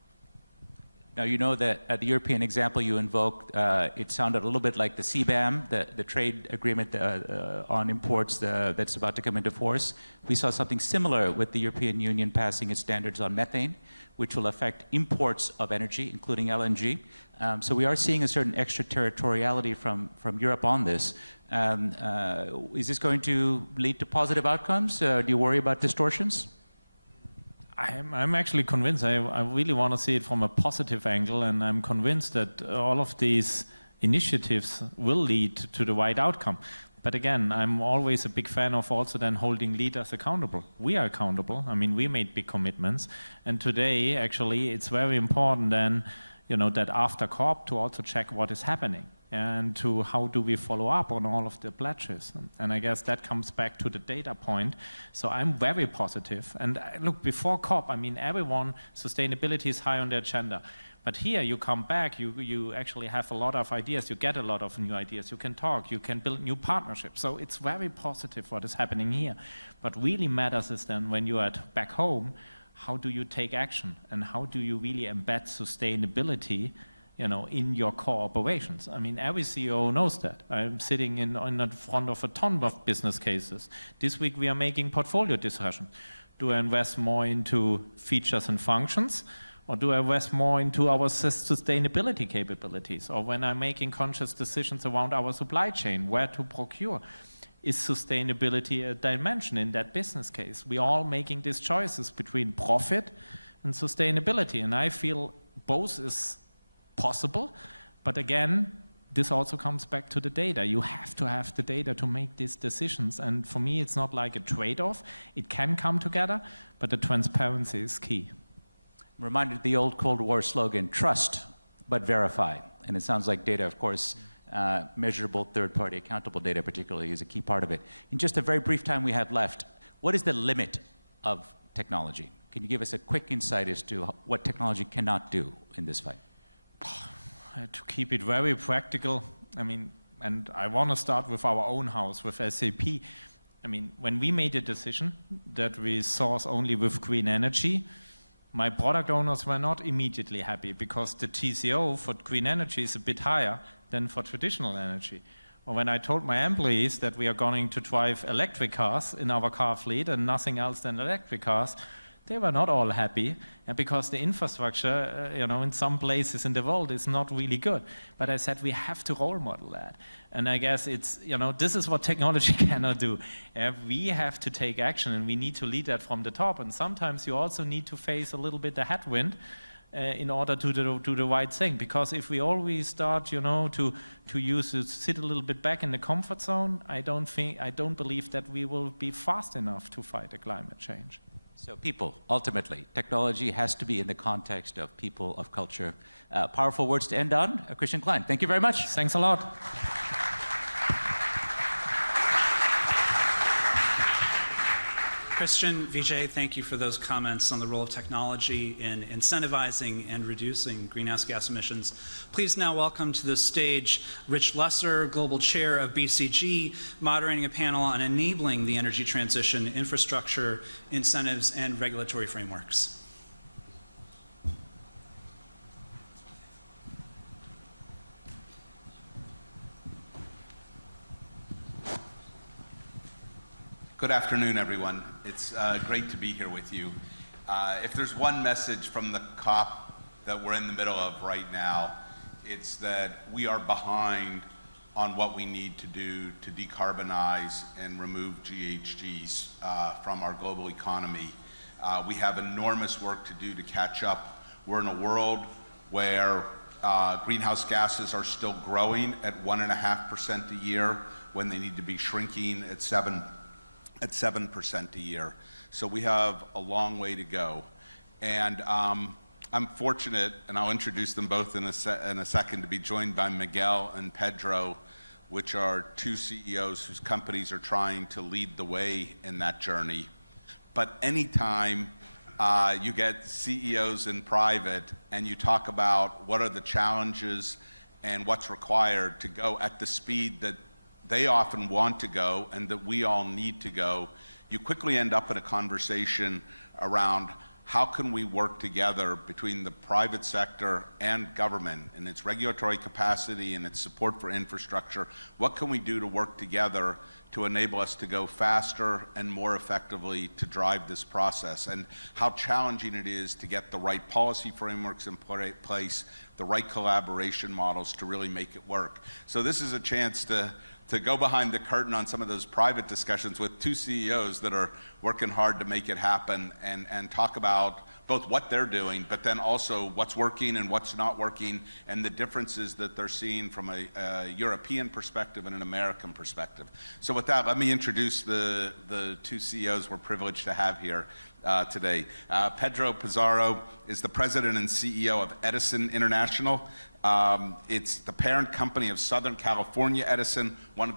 Now, you know that the European example you invoked, it sounded a little bit like the CBAM, the trade agreement on imports that's about to come into force. We saw something similar with the European Union passing its standards on methane, which will affect imports of energy, including LNG. So we are seeing a certain extraterritoriality from Europe on this. Is this going to lead to positive outcomes? Do you worry about distortions? I'm actually convinced. I really want to see it from a positive angle, and I'm convinced that all of these initiatives will lead to the right outcome. But again, I'm always a big fan of also then holding leaders accountable. We are accountable. I mean, we made big commitments, and today, actually, it's very important then, you know, that after COP to also check what is happening and to how do we follow up on all of the pledges. And I guess that comes back to the data point. So I'm very positive. And look, before COP, I mean, everyone, sustainability is high on the agenda. But here you come back, you actually have a lot of ideas, you get a lot of new ideas, you can talk, you can build new partnerships. So it's very positive what is happening here. What really matters is then when you're back home, how do you take action and how do you really embed sustainability, you know, in your core operations? I mean, every CEO knows that. I'm sitting in front of a ton of business cases. This week we are making portfolio discussion. Do I invest more into features and functions, or do I invest more into our sustainability capabilities? Or when I'm making conscious decisions around our supply chain, where to procure, is sustainability a dimension in that business case? We're all making these choices between profit and sustainability, and I feel both is possible, but again, this also comes back to the data. You have to have the data to make these decisions, and for me, it's not like a trade-off. It can come together, but the transparency is key. I'm reminded of the old Cold War slogan, trust, but verify. And it sounds like data, of course, measurable, third-party, accountable data particularly is a key part of it. In just a very brief time we have left, what is the limit of technology? Can you give us a quick insight as to what technology cannot do in this fight? To keep it very practical, I mean, and I want to start with our own house, with SAP. I mean, when we made a decision that we source only with green energy, my product owners were not immediately happy because the TCO for green energy is a bit higher than for traditional energy. Or when I told my employees that we are going to drive electric cars in our car fleet and nothing else than electric cars, they were not all happy, and because the infrastructure, you know, in some places in the world is not really good. But I said we have to role model that, and I guess it's, you know, this is what technology cannot do. We have to take action, and we need to lead that from the top. And sometimes you also need to face a little bit the headwind in order to do the right thing. Because if we always start, you know, to sit a little bit back in the comfort zone, I don't believe that we will be fast enough to fight the climate change. So people, ultimately, technology has to be in the context of people, of culture. Powerful words to end on. Christian Klein, thank you very much. Thanks a lot. Christian, Vijay, thank you for those comments on the role of technology in incentivizing and reducing greenhouse gas emissions. Please now welcome to the stage Rich Lesser, Global Chair of BCG, moderating a panel on enabling the energy transition, infrastructure, incentives, and regulatory frameworks. Good afternoon, everyone. It's great to be here with you. If there's one message from the COP that we're in the middle of right now, it's that we are behind on what we need to do to decarbonize and remove GHGs from our global economy. We have enormous work to do to catch up. We're in a world where greenhouse gases are still growing at 1.5% a year when they need to be shrinking at 7% a year. So we have a long way to go. And I'm fortunate, and I'll introduce them both in a second, to be joined by Miguel and Pedro, which are two CEOs whose companies are trying to lead the way in that journey. But anytime you get CEOs in private and you talk about what are the challenges and what's required to go at the speed that they often want to go and that we all need to go, you quickly end up in a conversation around how can we work together between the private sector and government in its regulatory capacity and its support for infrastructure? What can we do to work together to enable us to go faster and more effectively to drive this process? And how challenging it is to get the right policy frameworks in place, the right collaboration models to really make it work. So this is a chance to go behind the curtain on some of those private discussions with two CEOs that are working hard to make it happen, and talk about both what they're doing, but then also what's working and what's not working, and the differences that they're seeing from a European perspective and an American perspective. So with that, let me introduce the two CEOs we're privileged to have here today. Pedro Pizarro is the president and CEO of Edison International. It's the parent company of Southern California Edison, one of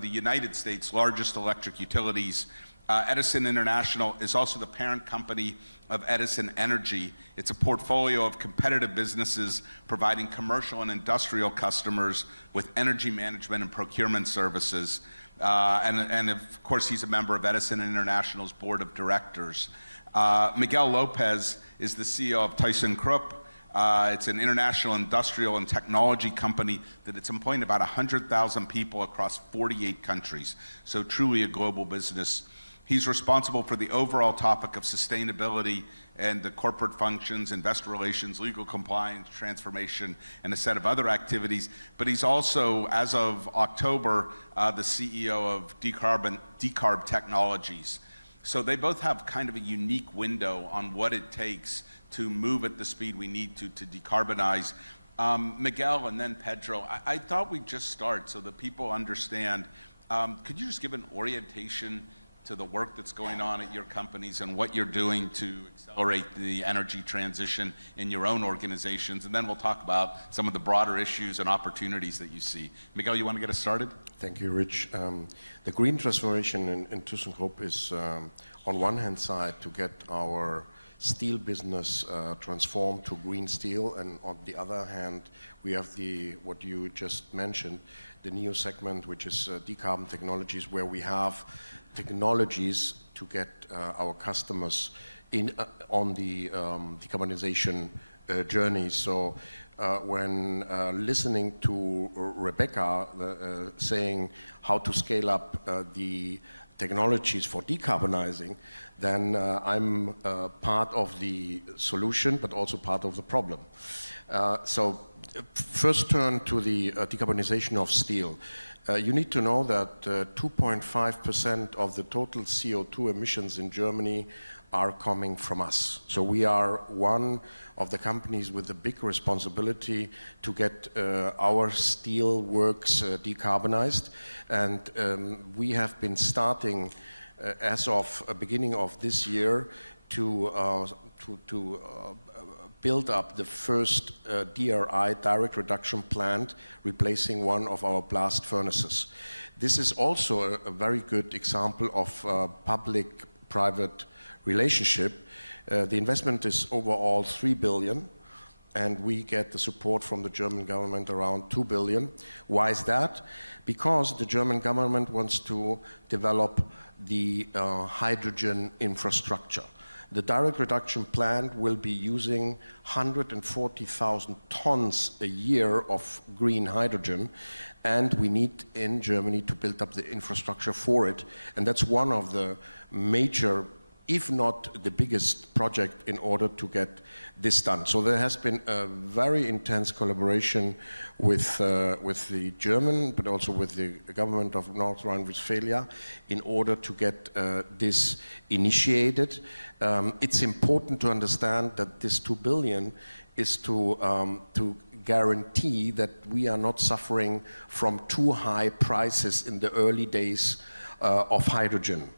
the United States' largest electric utilities. Edison International is also the parent company of Edison Energy. It's a portfolio of competitive businesses providing commercial and industrial customers with energy management and procurement services. And of course, he's a member of Edison International's board of directors. Miguel Lopez is the CEO of ThyssenKrupp. It's an international industrial and technology company that it's employing about 100,000 people across 48 countries. So truly a global business. He's responsible for the overall topic of sustainability and the corporate functions, investor relations, legal compliance, transformation, and a set of other activities. But he's also, as of October, the CEO of Decarb Technologies. So they both have kind of a unique window on what it takes to move at the speed we need to decarbonize. Miguel and then Pedro, I thought we'd just start so that people understand. Could you just give an orientation to the work that's going on at your companies and what you're doing to accelerate the energy transition in your own organizations? And then we'll talk about some of the broader issues and opportunities that you see. Miguel, you want to get us started? Thank you, Rich. The green transformation in ThyssenKrupp is, on one hand side, to get our steel business transformed to green steel, and on the other hand, we have what you just mentioned, the new segment, which is Decarb Technologies, where we have technologies to get our customers on the decarbonization journey. So when listening to Rebecca saying how to scale up the technologies for decarbonizing, then I'm part of the solution, but also part of the problem. So first turn to the decarbonization of steel. You need to know that 2.5% of the total CO2 emissions in Germany are coming from us. So we are one of the companies with the big responsibility to get our steel works decarbonized. And we have been starting as of beginning of this year to build up the first DRI, direct reduction plant, replacing one of our blast furnaces. This is also a very good example of public-private relationship. The investment is overall 3 billion, and we get the support from the German government around 2 billion. Why is that? Because the German government wants to develop the hydrogen infrastructure. The direct reduction plant will be using 140,000 tons a year of green hydrogen, and we need in Germany to build up the infrastructure for it. And that's one of the major, if not the biggest project in order to get this done. So there has been a very intense collaboration with the German, but also with the government of North Rhine-Westphalia in order to get this initiated. It's important to understand that this 2 billion is to guarantee that we are not suffering from too high prices in the early days of hydrogen.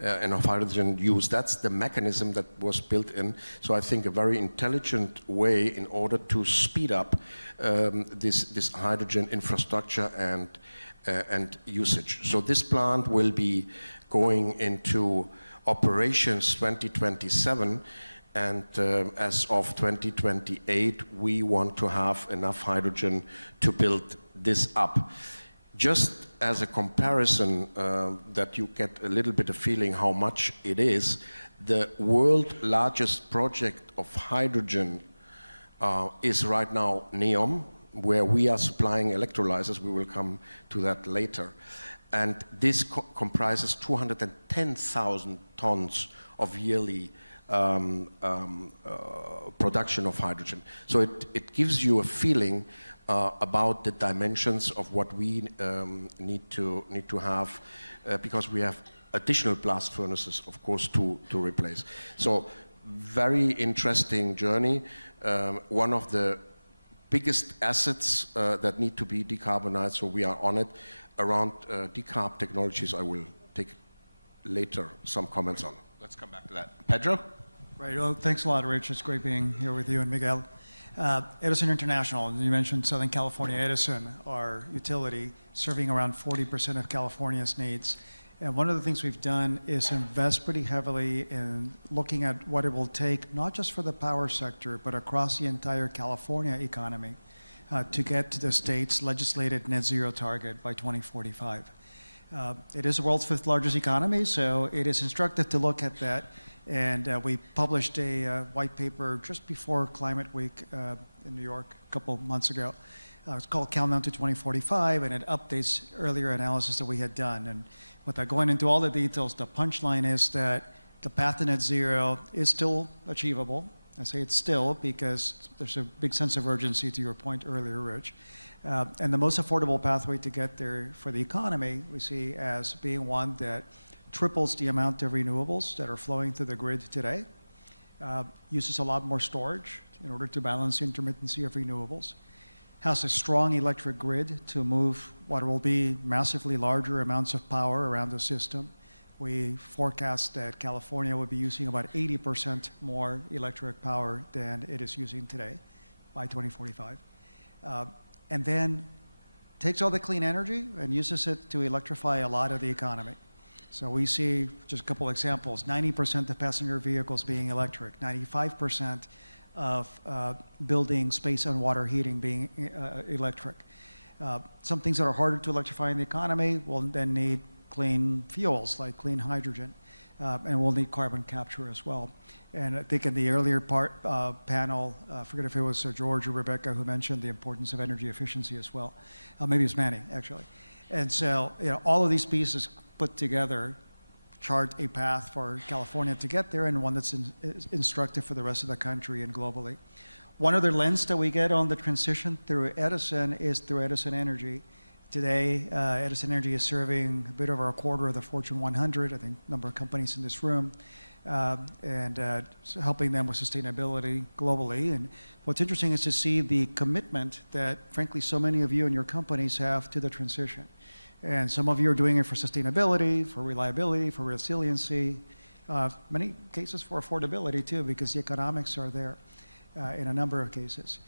And of hydrogen use. That's the mechanism that was built in. So I think a very intelligent way in order to speed up this hydrogen infrastructure and usage. So this plant will be going into operations 2027, and as of 2028, we want to have enough hydrogen to build this up. Just as a comparison that you get a little bit of feeling how much it is, The world largest project of hydrogen is right now NEOM, where we are supplying electrolyzers. We will come to that later. And this comprises 210,000 tons of yearly production of hydrogen. So it gives you a feeling about the dimensions of what we need to have because we have additional blast furnaces, of course, to replace. So very interesting journey. One of the biggest assets that need to be decarbonized, so we are on it. Around decarb technologies, I will take later some comments on. Let's come back to that. Pedro? Right, well, thanks a lot, Rich. It's great being here with you and Miguel. Edison International, you mentioned Southern California Edison, our utility, serving around 40% of California's needs. And one of the things we've done is invest pretty heavily in looking at what it will take, not just for the power sector, but across the entire California economy, to get to the state's legislated net zero target by 2045. It is the world's 5th largest economy, so it is instructive to look at that. And we published a white paper just before Climate Week in New York a couple months ago. It's called Countdown to 2045, and it updates earlier analysis that we had done. And without going into all the details, the punchline is that the path to net zero is still achievable. I say it's still because there's a big sense of urgency to your point earlier, Rich. And the most affordable pathway to get there for the economy we see as being one that triples the amount of renewables that are flowing through the grid today, uses a lot more storage in order to balance the intermittency of renewables, has a strong electric grid to move what will be massively larger amounts of power around the system. We forecast that California will be using about 80% more electric power than it is using today by 2045. And then takes all the clean energy and uses it to electrify a lot of the economy. So we see just a couple examples, 90% of passenger vehicles being electric, 95% of building, space and water heating being electric. Some things that are harder to electrify in the economy will then need clean fuels like clean hydrogen, and we'll need carbon capture as well. And I think in the earlier panel, I forget if it was George or Rebecca who mentioned the importance of energy efficiency as well. Maybe it was Manny, actually. And so, all of these pieces put together chart a path for California to get there, and one that's instructive for the rest of the country and globally. One other lens that we get on the transition through Edison is through Edison Energy. Today, Edison Energy is serving a bit over a quarter of the Fortune 100, I think, number of companies in this room, and helping them with sustainability globally. And what's interesting is to see the commitment that, frankly, so many of you and your companies have to the transition. And some of you are doing it for sustainability, for reliability, for resiliency, many cases for affordability too, because the economics are there in a number of cases.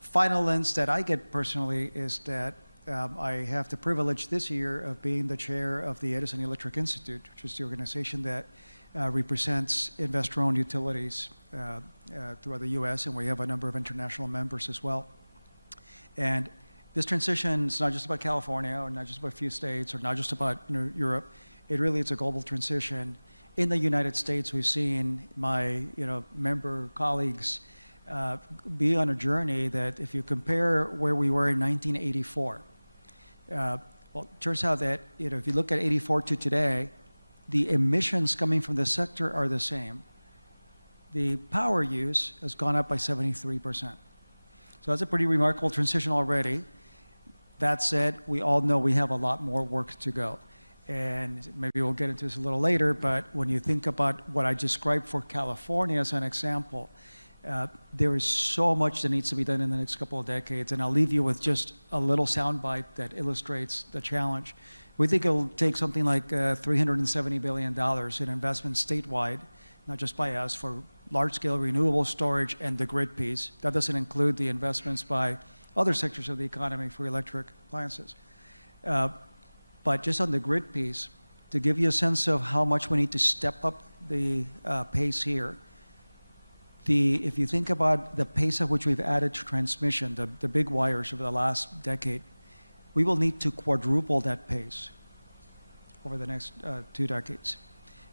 Final lens that I get personally is that I have the privilege this year of being the chair of the Edison Electric Institute, which is the organization that represents investor-owned utilities throughout the US, and we have a number of international members as well. And this transition is not just about California, or not just about a few states, or not just about Europe. It really is a global transition. In the United States, we've seen my member colleagues be on a journey that, if you compare where we were in 1984, well, it turns out that if you look at 84 to today, the emissions coming from the sector are the same. The power use has gone up by 73%. So that's a pretty remarkable transition already. That said, we all know we have a lot more work to go. And maybe we'll get into this a little later, but when you think about what I described for California as an example, there is so much that needs to be done in the next couple of decades, and I'll leave you with just a little soundbite that illustrates the challenge. We think it'll take something like $370 billion in investment statewide, not just by us, for large-scale renewable storage and the grid piece. That doesn't include the investments by other sectors of the economy for electric appliances. But just on the grid piece, to give you a sense of how much we need to step up the pace here, if you think about the pace at which we've added transmission, the big wires over the last decade, we will need to quadruple that pace over the next 2 decades.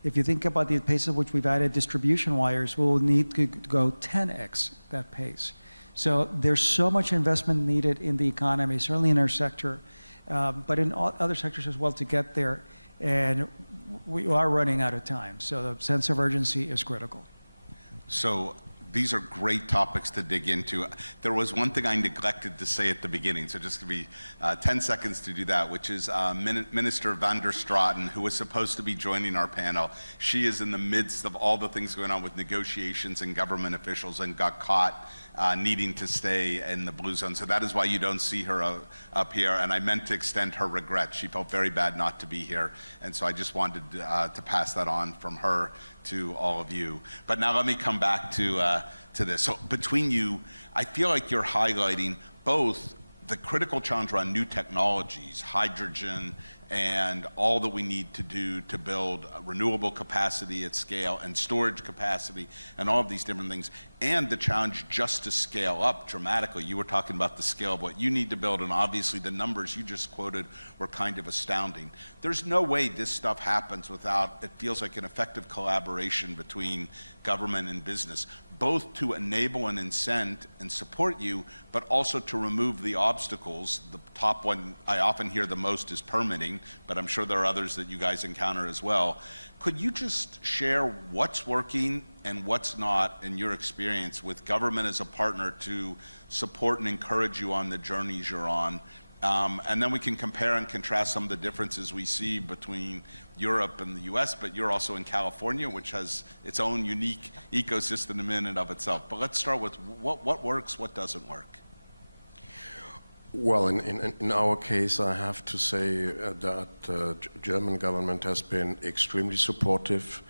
If you think about the pace at which we've added distribution wires, we'll need to go 10x that pace. So there's so much investment needed in the economy, certainly in our sector, but in all other sectors as well to get there. And we are running out of time. So the sense of urgency is critical. So these are great topics to dig into. There was one thing I neglected to say at the beginning, so just give me 10 seconds to do that, which is Minister van der Straten, who was supposed to be joining our panel. She is in the midst of all the things going on with negotiations and government officials and got caught needing to stay in the blue zone. So that is why you don't see her up here. And I meant to extend her regret. She felt very bad not to be here. And so I just wanted to pass that on from her to all of you. But now let me come back to this. So between you, I feel like you're highlighting both the critical challenge around new technologies, hydrogen, and all that we need to do to build renewable capacity at scale and storage capacity and all of these different things, and the challenge just to scale up dramatically. You were talking about the scale of what you need to build, and obviously the numbers you just quoted were kind of astounding. There's no way this stuff happens without, it feels like, an effective collaboration between government and business, both to enable and incent and support you, but also to remove the obstacles. The top one I often hear the most is permitting, but I'm sure there are others that you guys encounter as well. Could you just share what's working and what's not in your experience with government as a partner to support and encourage you on the journeys you're on? And then we can compare and contrast some of the differences we see between Europe and the US, but you're also in California, which has its own unique ecosystem in and of itself. But let's start with what works, what doesn't work. Well, in our case, I have to say that German government has been extremely supportive,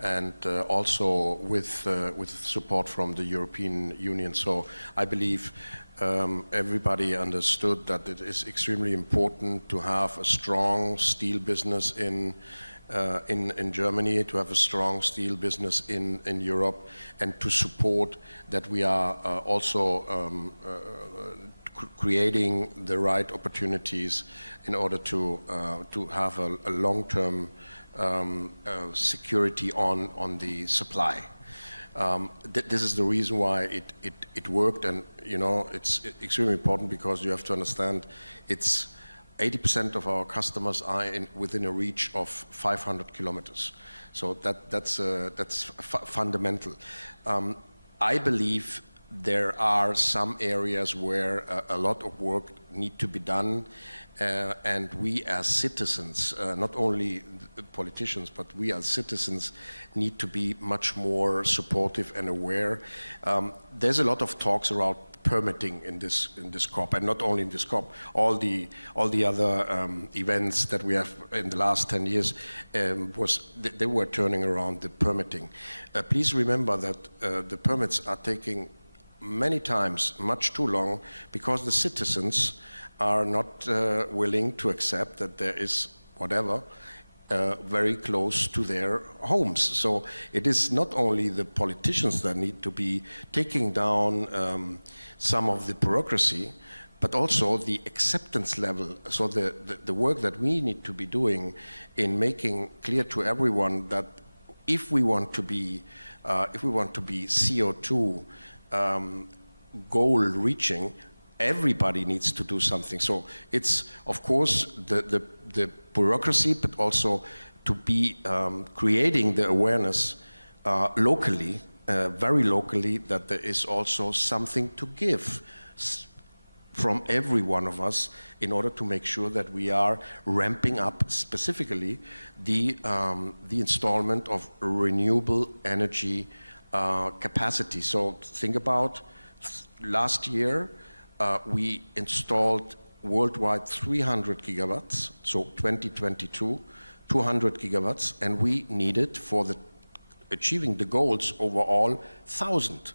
and also with support from the European Union. So I believe everybody understood that it is extremely important to have a strong steel business in Germany, to have a strong steel business in Europe, and to support that we are also creating the right opportunities in order to have a long-term security on the supply. This is the reason why it worked, and you know it's extremely important because you have to understand it's 80% of our customers are within a reach of 500 kilometers. So that's fundamental. I believe there are some areas where a lot of work need to be done, and we as citizens, not only politicians, but we as citizens need to be much more supportive and aware. There's a lot of talks around permitting in this COP, and not only in this COP, all the other events that we have in the last 10 years they were turning around the permitting. Please remember that the permits are taking many times much too long because the citizens are not willing to accept that there is whatever very close to their homes. So it is not only the politicians that need to be taking down some of the bureaucracy, but also the acceptance level. So the work that we need to be doing in making clear to everyone that if we want to be CO2 goal reaching, everybody needs to do something. So it's of course the bureaucracy, but also to be creating the awareness locally, very locally, that there is also something to give from every one of us in order to make sure that we are ramping up specifically the installment of renewable energy capacity. So think about last year, we installed worldwide 300 gigawatts, so 2022, 200 gigawatts, and we needed for achieving the goals overall 1,000.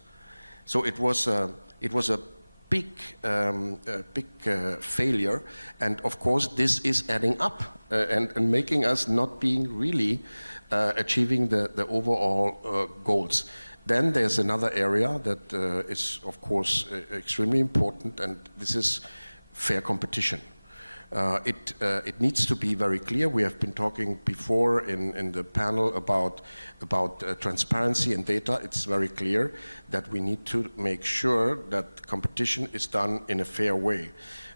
So it was a big failure, and of course this is adding up and making us not being really achieving the overall goals. Then there's another area that is, of course, extremely important, and this is fair competition. It needs to be very clear. We have been talking before in the panel about transparency and data. It's very clear that we need to make sure that competition is done in a fair way.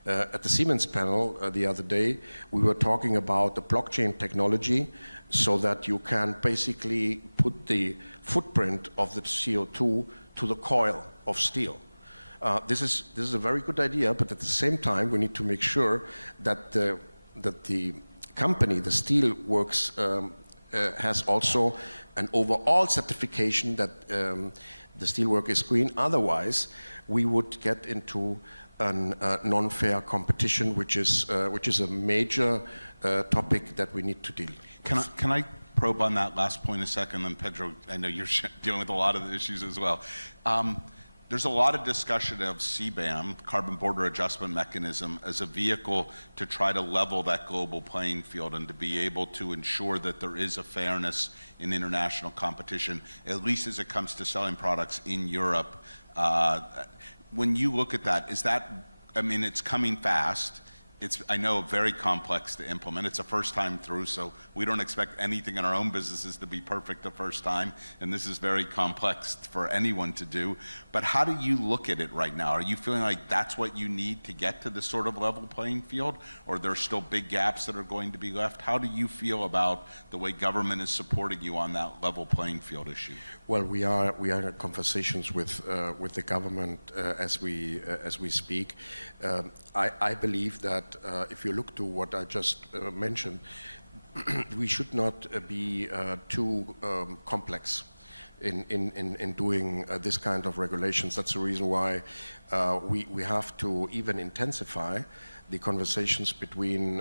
At the Siemens panel the other day, we were talking about the blockchain technology so that you can basically put the footprint of the CO2 to the coil of steel. This is a very good idea, but at the same time, we need to make sure that the company, the steel works, has also an overall certification that the steelwork is green. Otherwise, we would get into a non-fair competition, which is a major topic that we need to deal with. Can I probe on that last point a second? And Pedro, I know you're dealing with a lot of the issues as well. There's a lot of discussion of CBAM, Carbon Border Adjustment Mechanism, as a vehicle to try to level that global playing field and to be able to ensure that there is a fairness in international competition, at least as it comes to selling products in Europe. When you look at that, is that, I mean, it's coming fast. It's, I know, very complex to implement. It's a first time through, so we don't expect anything in our own businesses to be perfect the first time, and this is very complex for anyone to do. But how do you look at it right now? Are you feeling like that's what you need to get to this sort of level playing field, or there's still big gaps that are going to be left? How do you feel about the way government is supporting you on that level playing field issue? Well, we are in conversations with the government as we speak. I believe that if you look to what I just mentioned, we should not be too complex in doing this kind of regulations. That's the reason why we have to even intensify the conversations between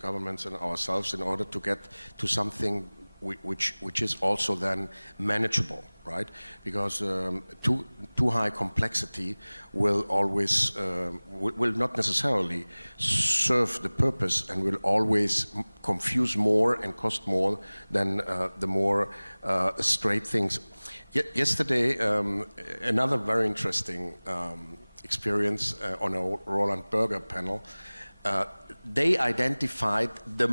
governments and ourselves in order to get to something which is also then manageable, right? Because too high complexity will always will not necessarily serve the purpose and will always confuse more and cost more than the more straight things. Yesterday, another very interesting experience on a Roland Berger panel. They identified the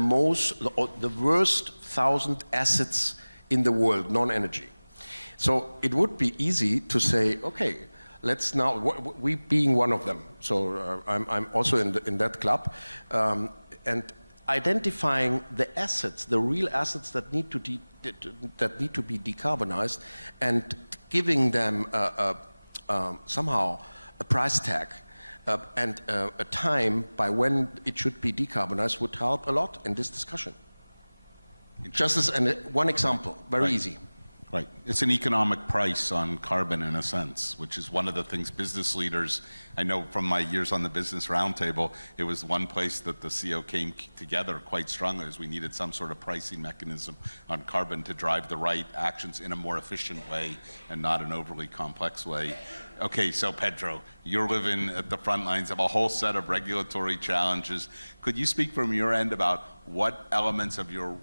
worst 1,000 assets in the world, non-energy. So it would be easy to say, okay, let's now, we being one of them, so I'm also in that club, and identifying the assets, the real assets that need to be decarbonized, and giving them somehow a price tag. And a time by when it should be decarbonized would help a lot in this discussion. Just as one example, very easy. Right. It's an economic price on carbon in a sense, which is one of the things business leaders, I know from my years on the Business Roundtable, it was one place that the CO came together quite strongly, is we needed some sort of pricing mechanism on carbon to drive the right actions in a more efficient way and not an overly complex way. Okay, so Pedro, you're living at the front lines of a whole set of regulatory challenges. Could you speak from your end about what elements of your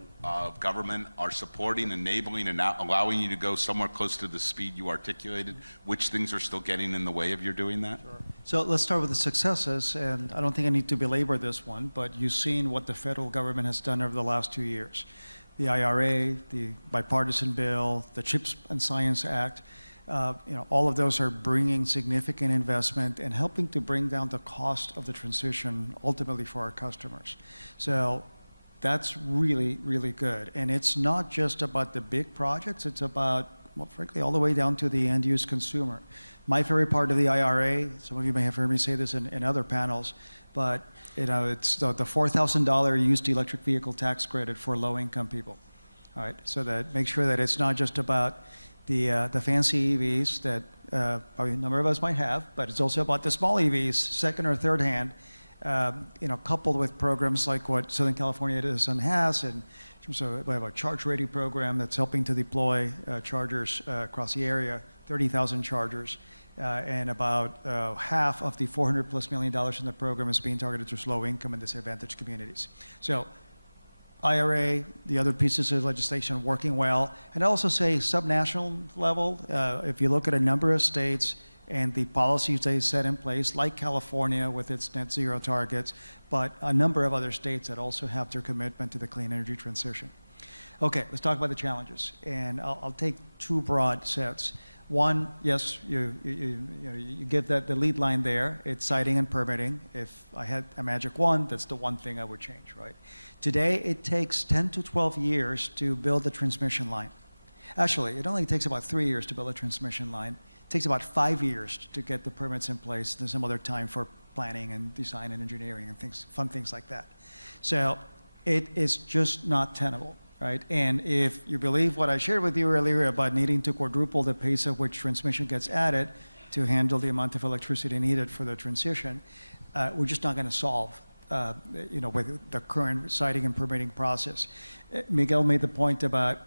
government are supporting, enabling, and allowing you to go somewhere close to the speed you articulated? Which things are still getting in the way of your doing that? Sure. So let's start with the successes, and I don't think I need to belabor this one, but you've seen what the federal government has done over the last 2 years. The IRA, the bipartisan bill, the CHIPS and Science Act, all of those are bringing significant investment and helping to bring down the cost of the transition ultimately for our customers. So that's really, really good. And it's not just about the big projects, it's about, well, frankly, all the way down to the end-use consumer. My favorite part of the IRA, some of you may have heard me say this in other panels, but it's the $4,000 used electric vehicle tax credit for low-income people. All right, so that make sure that it's not just about the fancy EVs that probably a number of us might have, but it's also about the small EVs, second or third hand, coupled with programs like what Southern California Edison has, and so we have a charge-ready program that's helping to deploy chargers across the area, 30,000 chargers, and about half of the $400+ million in the program is being targeted to low-income and disadvantaged communities. So IRA, the other pieces of legislation working well, and I also say subnational level, if you look at a number of states, and the policies they set in place, like California with its net zero targets, but a number of other states that also have their commitment to the clean energy transition. Okay, let's talk about the challenges, and I'll take two broad sets. One, yes, you give the lead line there. It's siting and permitting. If I had a magic wand, that's the one thing I would change, right? Today, it takes 10 to 12 years to build a transmission line. Actually, it only takes about 3 years to build a transmission line. It takes about 5 years to get the permits in place. There's some other time for planning and design and engineering and things, fun things like that. So it is just not tenable. Right? And if you believe what I shared with you earlier about needing to quadruple the pace at which transmission gets added to handle the amount of electricity needed for the transition, we're just not going to solve, with the current siting and permitting process. Miguel made the point about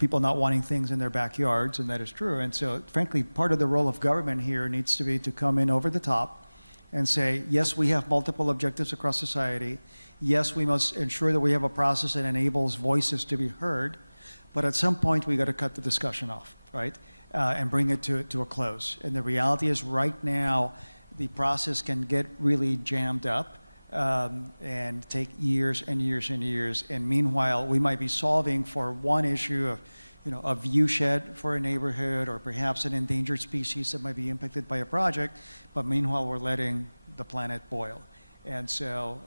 people not wanting things in their backyards, and that is true. And so, frankly, part of the role of government here needs to be to come in over the top and say, yes, we have multiple objectives across society. Yes, we must ensure that we have a process that enables voices to be heard, but at some point we got to cut the discussion off, right? And bring it to a close. And the reality is right now, the process can get really jammed up and take years and years and years. And meanwhile, we might be solving for one issue of, a view shed for a neighborhood or perhaps an endangered species that might be impacted by a project, but meanwhile, we're letting the planet boil. And so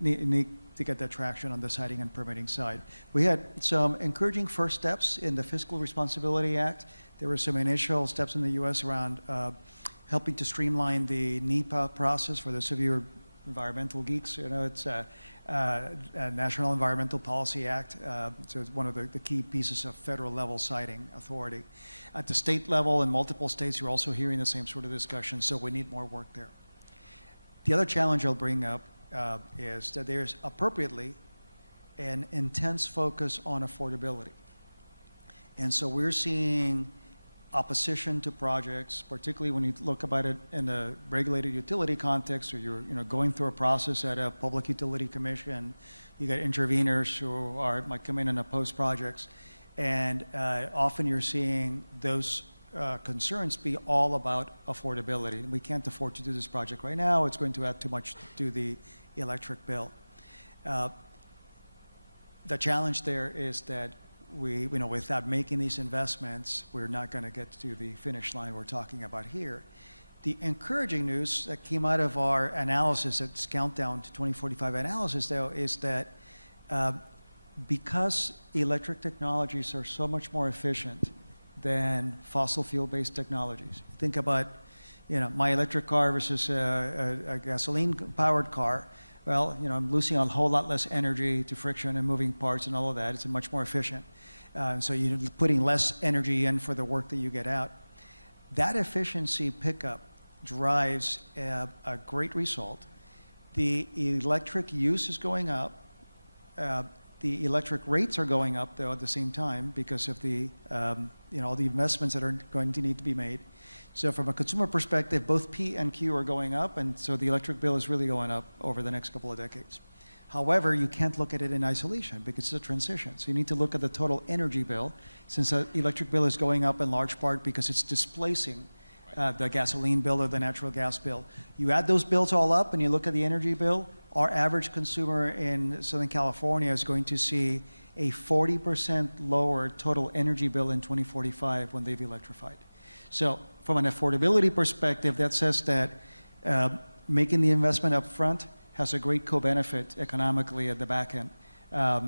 need to get that traction on the siting and permitting side. We had some encouraging first steps in the Fiscal Responsibility Act. There were some initial steps in the U.S. around helping to streamline the NEPA process for the severe environmental geeks. It's a National Environmental Policy Act, so it's one of the key pieces of federal level siting authority. At the state level, in multiple states, you're also hearing the same sort of discussion, so we need more work there. The other challenge I'll bring up is that there's appropriately an intense focus on affordability. And so we're seeing opposition to projects, particularly when you look about it in a regulated utility context, or you're going through a process at a public utility commission. You got interveners who might come in and oppose projects. And often you're seeing those concerns be all about affordability. We can't afford to do this project right now. It's going to add too much to the electric bill. The challenge there is that without making these investments, we're not going to get to the finish line we're talking about here. The encouraging news that came out of our analysis, its countdown to 2045 analysis, though, is that because electric technologies are so much more efficient than fossil fuel-based technologies. Think about, my electric car versus a gasoline-powered car. Well, I'm losing a whole lot less energy to friction and moving parts and all of that. It's much more efficient. So you're putting less energy in for the work that you get out. That efficiency pickup drives a great result. The electric use is going up. The electric rates are going up, though, at the same time because of the all the investments that are going to need to be made. So from a consumer perspective, both P and Q are going up, and so the electric bill is really going up over the next couple of decades. However, you can't look at it in isolation because it's a transition. So you need to look at the total energy bill, since the electric bill is going up in large part because it's displacing the gasoline bill or the natural gas bill. You add those bills all up and you look at the energy bill, our average consumer in Southern California is going to see a 40% lower total energy bill in 2045 when they've electrified. So from an affordability perspective, that says that making the investment up front has a great co-benefit economically at the back end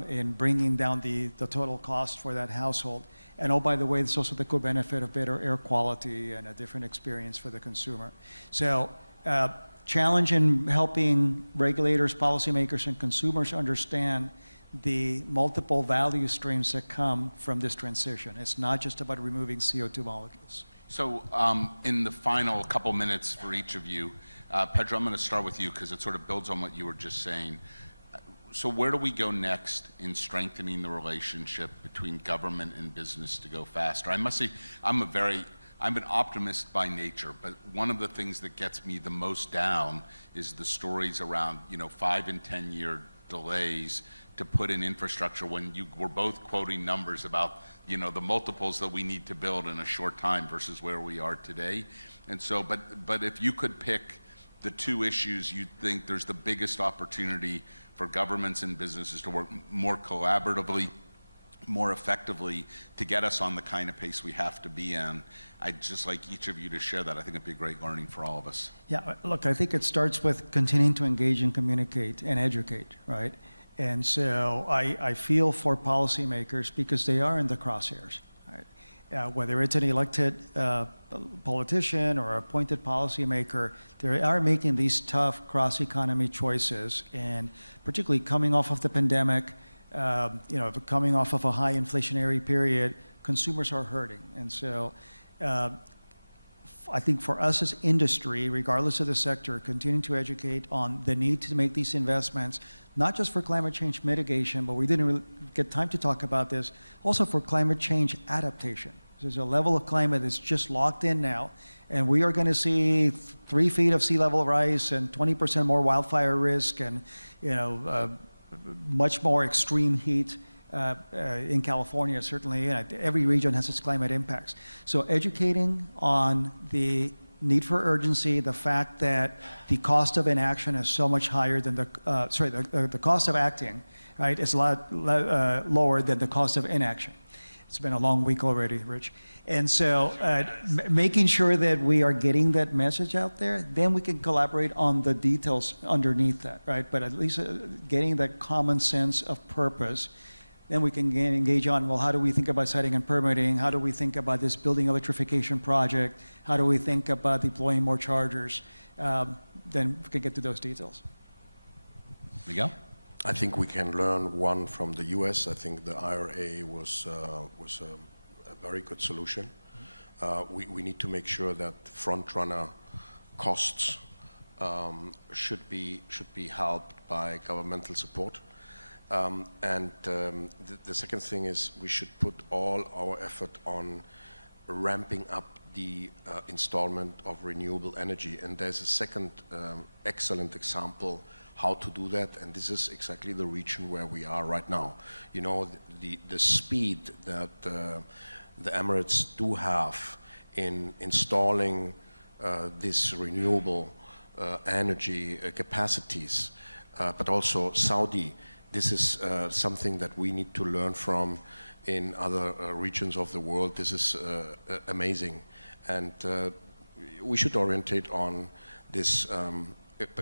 in bringing down the total cost for that household. And oh, by the way, there's also the co-benefit of better air quality and a different experience for the consumer. So challenge in helping regulators, policymakers, and consumers understand the multiple value streams that come from this transition. It's not just about removing CO2 molecules. So in the final couple minutes for each of you, Pedro, I'm going to start with you because it sort of builds on what you were just saying. So where do we go next in strengthening the relationship between government and business to go faster? I must say, I'm an optimist by nature, but one of the things that gets me the most down is the stories around 5 and 10 year delays to put in infrastructure when you were both quoting numbers about you know, the multiples that we need to build in a short time versus where we are today. And so, but if you could pick the two issues you think there's the biggest opportunity for governments and businesses to work more collaboratively, more effectively to get us on the kind of pace we have to be in, I'd just like each of you to share that. I think it'd be great learning for all of us. Yeah, look, I think it starts with continuing to engage and communicate and educate, right? And so I feel for policymakers because they are in the crosshairs, right? Whether it's an elected politician or appointed policymaker, they are making these tough cross-economy choices, and particularly coming off of the pandemic, coming off of a high inflationary period, consumers are hurting. And so I think for us as industry, regardless of the sector, continuing to educate on the need to make these investments, not just for climate change mitigation, but we didn't really get time to talk about this, also for climate change adaptation. There's a level of climate that's just locked in now, and we are going to see 3 feet of sea level rise and 20% more wildfire risk, and much more extreme heat in California, certainly. Every region has its climate impacts. So educating on the need for urgency, the fact that the cost of inaction is so much higher than the cost of acting, right, is a lot lower than the cost of inaction. It's been a long week already, Rich. And so making sure that we are getting that message out there, then we can collaborate on the details underneath that, right? But at least getting that common sense of purpose, then we can engage on, well, how do we think about siting and permitting? How do we think about this building electrification project? How do we think about deploying more chargers? Then we can get to those details. Miguel? I think we can learn one from the US. I think the IRA was a very good solution. We need to make sure that front-runner costs should be helped by governmental support. The second thing is we should put all our effort on ramping up the installment of renewable energy. And there's a second excellent example how to do that, and this is exactly the region where we are right now. You know, the speed that the Emirates do have in installing this renewable energy capacities, but also Saudi. This is something that we need to learn from in other regions of the world. This is amazing, and we should orientate on this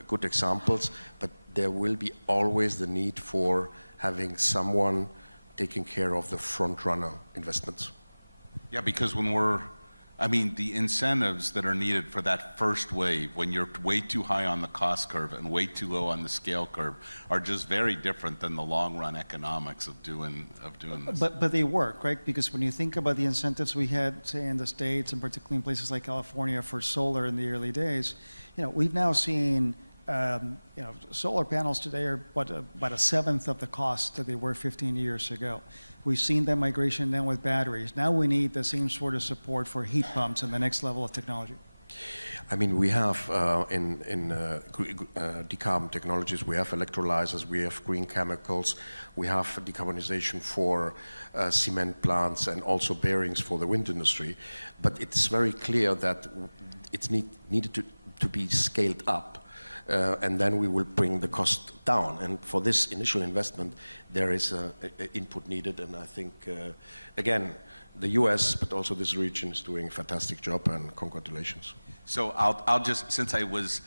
good examples, but there will be always the need for having someone taking care of the front-runner investments. Yeah, because the incentives that are needed for that first wave, when you're way too high on the cost curve and way too low on the scale curve, are just very different than the long-run economics of doing this. But they work, right? Because when you think about the incentives we had, say, in the States, and particularly in places like California for solar in the early days, we've now seen, solar panels today are about a seventh of the cost that they were 15 years ago. We've seen that migration then with batteries. Now we need the same sort of support for heat pumps and the next level of technology. I mean, we have in decarbon technologies, we have electrolyzers, we have green chemicals, we have decarbonization for cement plants and also bearings for the wind industry. But it's very clear that it's needed to be scaled up. And then we will bring the cost down. And for this initial investment, there is input needed. And I think, again, the US, but also this region is doing a fantastic job, and congratulations. So I'll just, since I was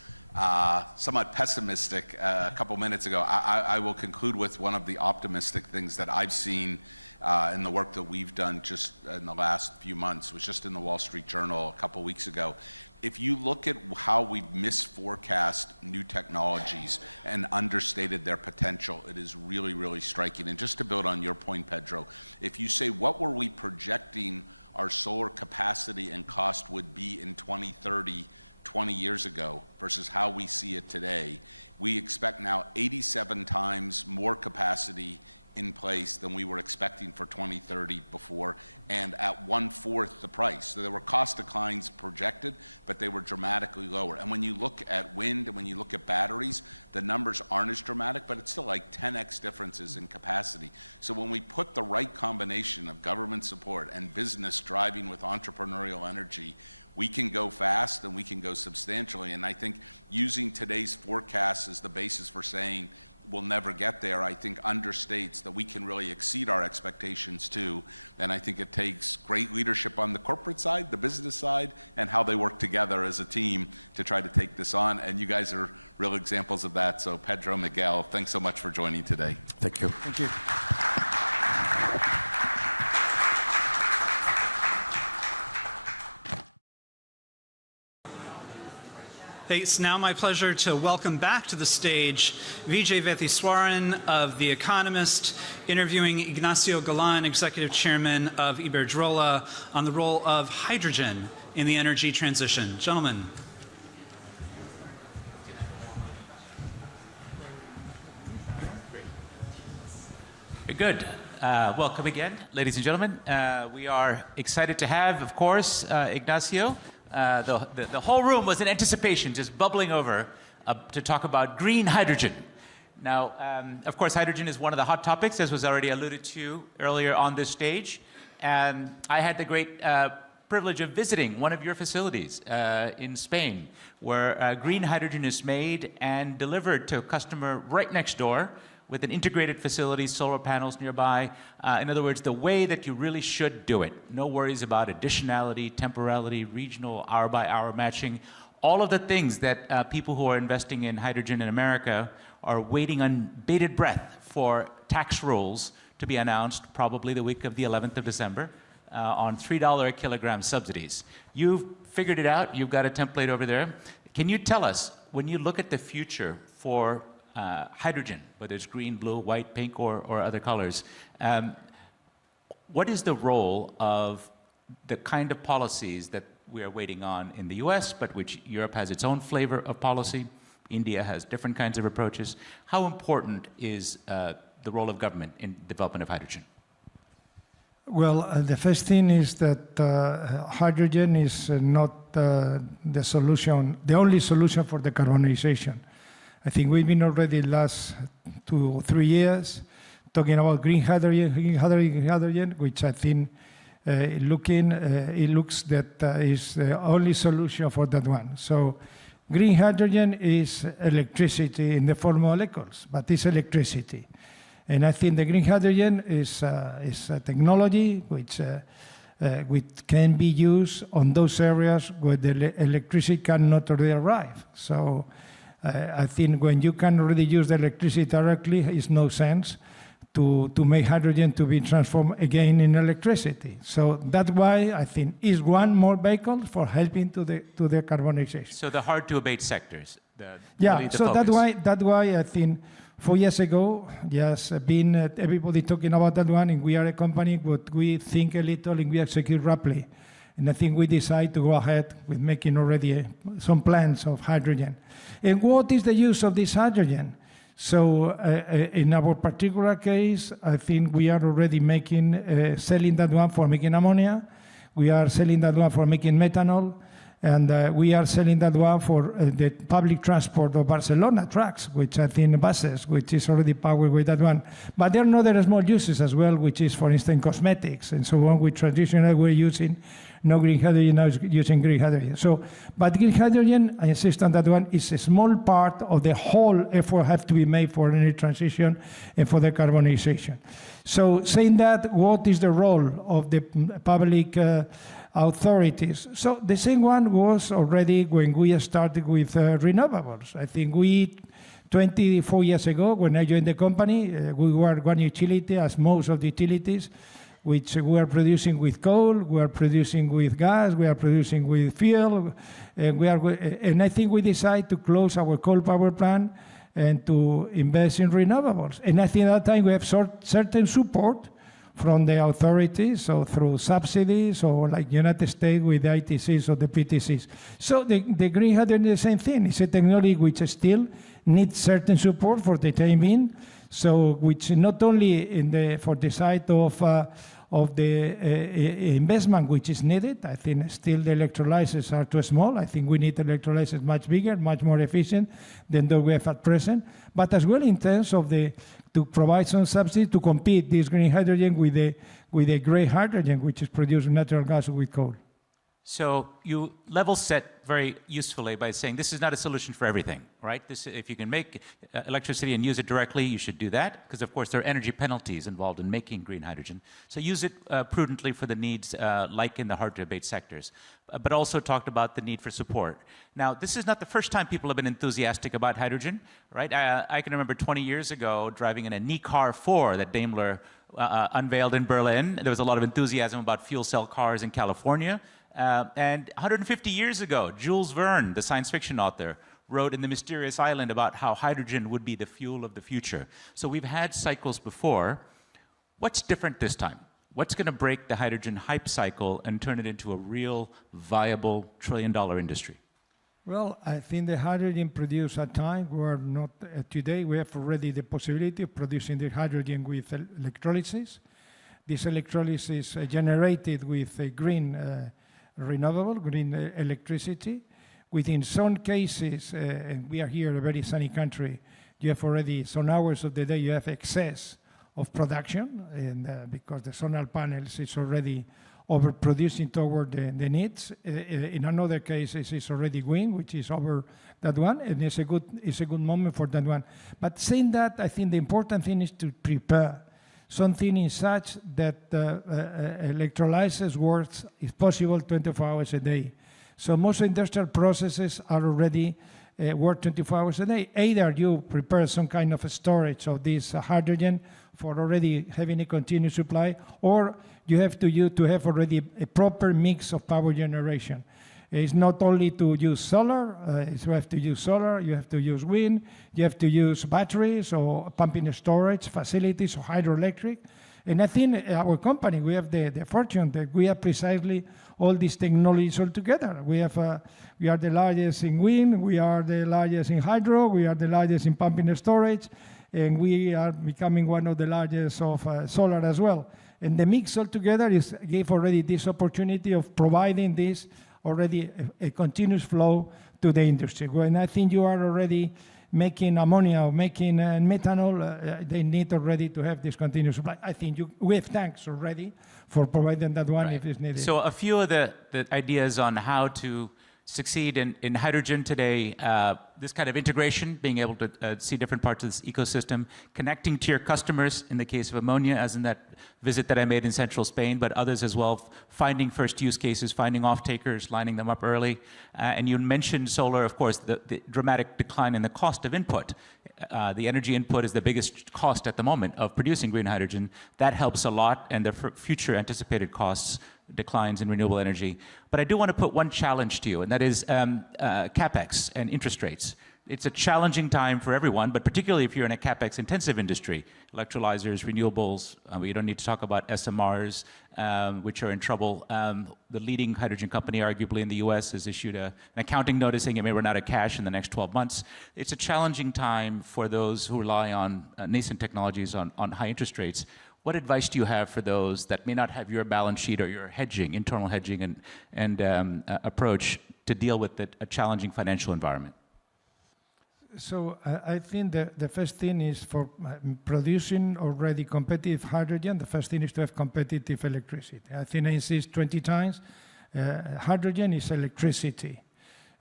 somewhat pessimistic a couple minutes ago, I will conclude with one of the optimistic things that I've seen in the work that we've done just in the last few months. It was just in the Wall Street Journal a couple weeks ago. If you look at how we've misforecast new technologies and understated their potential, it is really, really striking. And just to build on your point, Pedro, if you say, what were we projecting our solar capacity and cost would be in 2030, 20 years ago, versus how we see it today, we expect now 87 times more capacity in place than we were expecting for 2030 before, and at 1/4 the price. So there were cost declines projected, but they were dramatically lower. And when you look at wind and when you look at batteries, the numbers aren't as dramatic, but it's still like 10x differences in capacity. So when we put the right combination of government support and business driving with entrepreneurial energy, we can go fast and we can go substantially. And I think using today's forecasts as the basis for saying we'll never get there, I think understates that we can really exceed our expectations too. And I think it takes great leadership on the corporate side, the business side, and how they work together as a team to try to take this on. And you guys are real examples of that. So Pedro, Miguel, thanks so much for joining today. Thank you. Thank you. It's now my pleasure to welcome back to the stage Vijay Vetheswaran of The Economist, interviewing Ignacio Galan, Executive Chairman of Iberdrola, on the role of hydrogen in the energy transition. Gentlemen. Very good. Welcome again, ladies and gentlemen. We are excited to have, of course, Ignacio. The whole room was in anticipation, just bubbling over to talk about green hydrogen. Now, of course, hydrogen is one of the hot topics, as was already alluded to earlier on this stage. And I had the great privilege of visiting one of your facilities in Spain, where green hydrogen is made and delivered to a customer right next door with an integrated facility, solar panels nearby. In other words, the way that you really should do it. No worries about additionality, temporality, regional hour-by-hour matching. All of the things that people who are investing in hydrogen in America are waiting on bated breath for tax rules to be announced probably the week of the 11th of December on $3 a kilogram subsidies. You've figured it out. You've got a template over there. Can you tell us, when you look at the future for hydrogen, whether it's green, blue, white, pink, or other colors, what is the role of the kind of policies that we are waiting on in the US, but which Europe has its own flavor of policy? India has different kinds of approaches. How important is the role of government in development of hydrogen? Well, the first thing is that hydrogen is not the solution, the only solution for decarbonization. I think we've been already the last 2 or 3 years talking about green hydrogen, which I think it looks that is the only solution for that one. So green hydrogen is electricity in the form of molecules, but it's electricity. And I think the green hydrogen is a technology which can be used on those areas where the electricity cannot already arrive. So I think when you can already use the electricity directly, it's no sense to make hydrogen to be transformed again in electricity. So that's why I think is one more vehicle for helping to the decarbonization. So the hard to abate sectors. Yeah, so that's why I think 4 years ago, yes, been everybody talking about that one, and we are a company, but we think a little and we execute rapidly. And I think we decide to go ahead with making already some plans of hydrogen. And what is the use of this hydrogen? So in our particular case, I think we are already making, selling that one for making ammonia. We are selling that one for making methanol. And we are selling that one for the public transport of Barcelona trucks, which I think buses, which is already powered with that one. But there are other small uses as well, which is, for instance, cosmetics and so on, which traditionally we're using no green hydrogen, now is using green hydrogen. So, but green hydrogen, I insist on that one, is a small part of the whole effort have to be made for energy transition and for decarbonization. So saying that, what is the role of the public authorities? So the same one was already when we started with renewables. I think 24 years ago, when I joined the company, we were one utility, as most of the utilities, which we are producing with coal, we are producing with gas, we are producing with fuel, and I think we decided to close our coal power plant and to invest in renewables. And I think at that time we have certain support from the authorities, so through subsidies, or like United States with the ITCs or the PTCs. So the green hydrogen is the same thing. It's a technology which still needs certain support for the time being. So, which not only for the side of the investment which is needed. I think still the electrolyzers are too small. I think we need electrolyzers much bigger, much more efficient than those we have at present. But as well in terms of to provide some subsidy to compete this green hydrogen with the gray hydrogen, which is produced with natural gas or with coal. So you level set very usefully by saying this is not a solution for everything, right? If you can make electricity and use it directly, you should do that, because of course there are energy penalties involved in making green hydrogen. So use it prudently for the needs like in the hard-to-abate sectors, but also talked about the need for support. Now, this is not the first time people have been enthusiastic about hydrogen, right? I can remember 20 years ago driving in a Car 4 that Daimler unveiled in Berlin. There was a lot of enthusiasm about fuel cell cars in California. And 150 years ago, Jules Verne, the science fiction author, wrote in The Mysterious Island about how hydrogen would be the fuel of the future. So we've had cycles before. What's different this time? What's going to break the hydrogen hype cycle and turn it into a real, viable, trillion-dollar industry? Well, I think the hydrogen produced at time, we're not today, we have already the possibility of producing the hydrogen with electrolysis. This electrolysis generated with a green renewable, green electricity. Within some cases, and we are here in a very sunny country, you have already some hours of the day you have excess of production, and because the solar panels is already overproducing toward the needs. In another case, it's already wind, which is over that one, and it's a good moment for that one. But saying that, I think the important thing is to prepare something in such that electrolysis works is possible 24 hours a day. So most industrial processes are already work 24 hours a day. Either you prepare some kind of a storage of this hydrogen for already having a continuous supply, or you have to have already a proper mix of power generation. It's not only to use solar, you have to use solar, you have to use wind, you have to use batteries or pumping storage facilities or hydroelectric. And I think our company, we have the fortune that we have precisely all these technologies all together. We are the largest in wind, we are the largest in hydro, we are the largest in pumping storage, and we are becoming one of the largest of solar as well. And the mix altogether gave already this opportunity of providing this already a continuous flow to the industry. When I think you are already making ammonia or making methanol, they need already to have this continuous supply. I think we have tanks already for providing that one if it's needed. So a few of the ideas on how to succeed in hydrogen today, this kind of integration, being able to see different parts of this ecosystem, connecting to your customers in the case of ammonia, as in that visit that I made in central Spain, but others as well, finding first use cases, finding off-takers, lining them up early. And you mentioned solar, of course, the dramatic decline in the cost of input. The energy input is the biggest cost at the moment of producing green hydrogen. That helps a lot, and the future anticipated costs declines in renewable energy. But I do want to put one challenge to you, and that is CapEx and interest rates. It's a challenging time for everyone, but particularly if you're in a CapEx-intensive industry, electrolyzers, renewables. We don't need to talk about SMRs, which are in trouble. The leading hydrogen company, arguably in the US, has issued an accounting notice saying it may run out of cash in the next 12 months. It's a challenging time for those who rely on nascent technologies on high interest rates. What advice do you have for those that may not have your balance sheet or your hedging, internal hedging and approach to deal with a challenging financial environment? So I think the first thing is for producing already competitive hydrogen, the first thing is to have competitive electricity. I think I insist 20 times, hydrogen is electricity.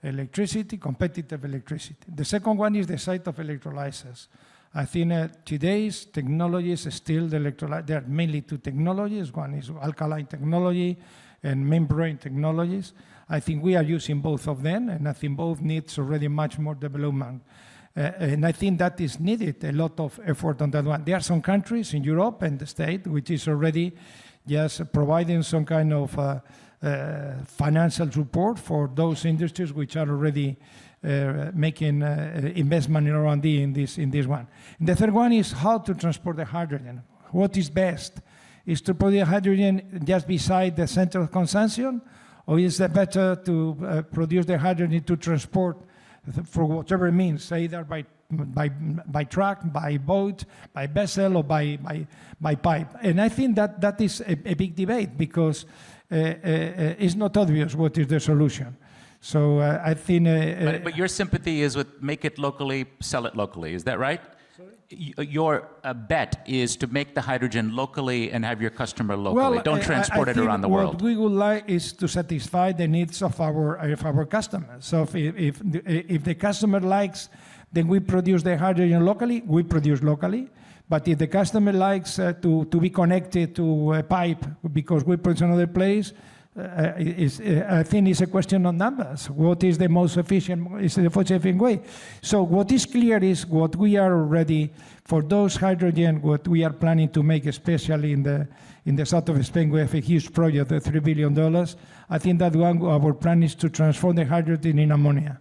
Electricity, competitive electricity. The second one is the site of electrolyzers. I think today's technologies still there are mainly two technologies. One is alkaline technology and membrane technologies. I think we are using both of them, and I think both needs already much more development. And I think that is needed, a lot of effort on that one. There are some countries in Europe and the States which is already just providing some kind of financial support for those industries which are already making investment in R&D in this one. And the third one is how to transport the hydrogen. What is best? Is to put the hydrogen just beside the center of consumption, or is it better to produce the hydrogen to transport for whatever means, either by by truck, by boat, by vessel, or by pipe. And I think that is a big debate because it's not obvious what is the solution. So I think... but your sympathy is with make it locally, sell it locally. Is that right? Your bet is to make the hydrogen locally and have your customer locally. Don't transport it around the world. What we would like is to satisfy the needs of our customers. So if the customer likes, then we produce the hydrogen locally, we produce locally. But if the customer likes to be connected to a pipe because we produce another place, I think it's a question of numbers. What is the most efficient way? So what is clear is what we are already, for those hydrogen, what we are planning to make, especially in the south of Spain, we have a huge project of $3 billion. I think that our plan is to transform the hydrogen in ammonia.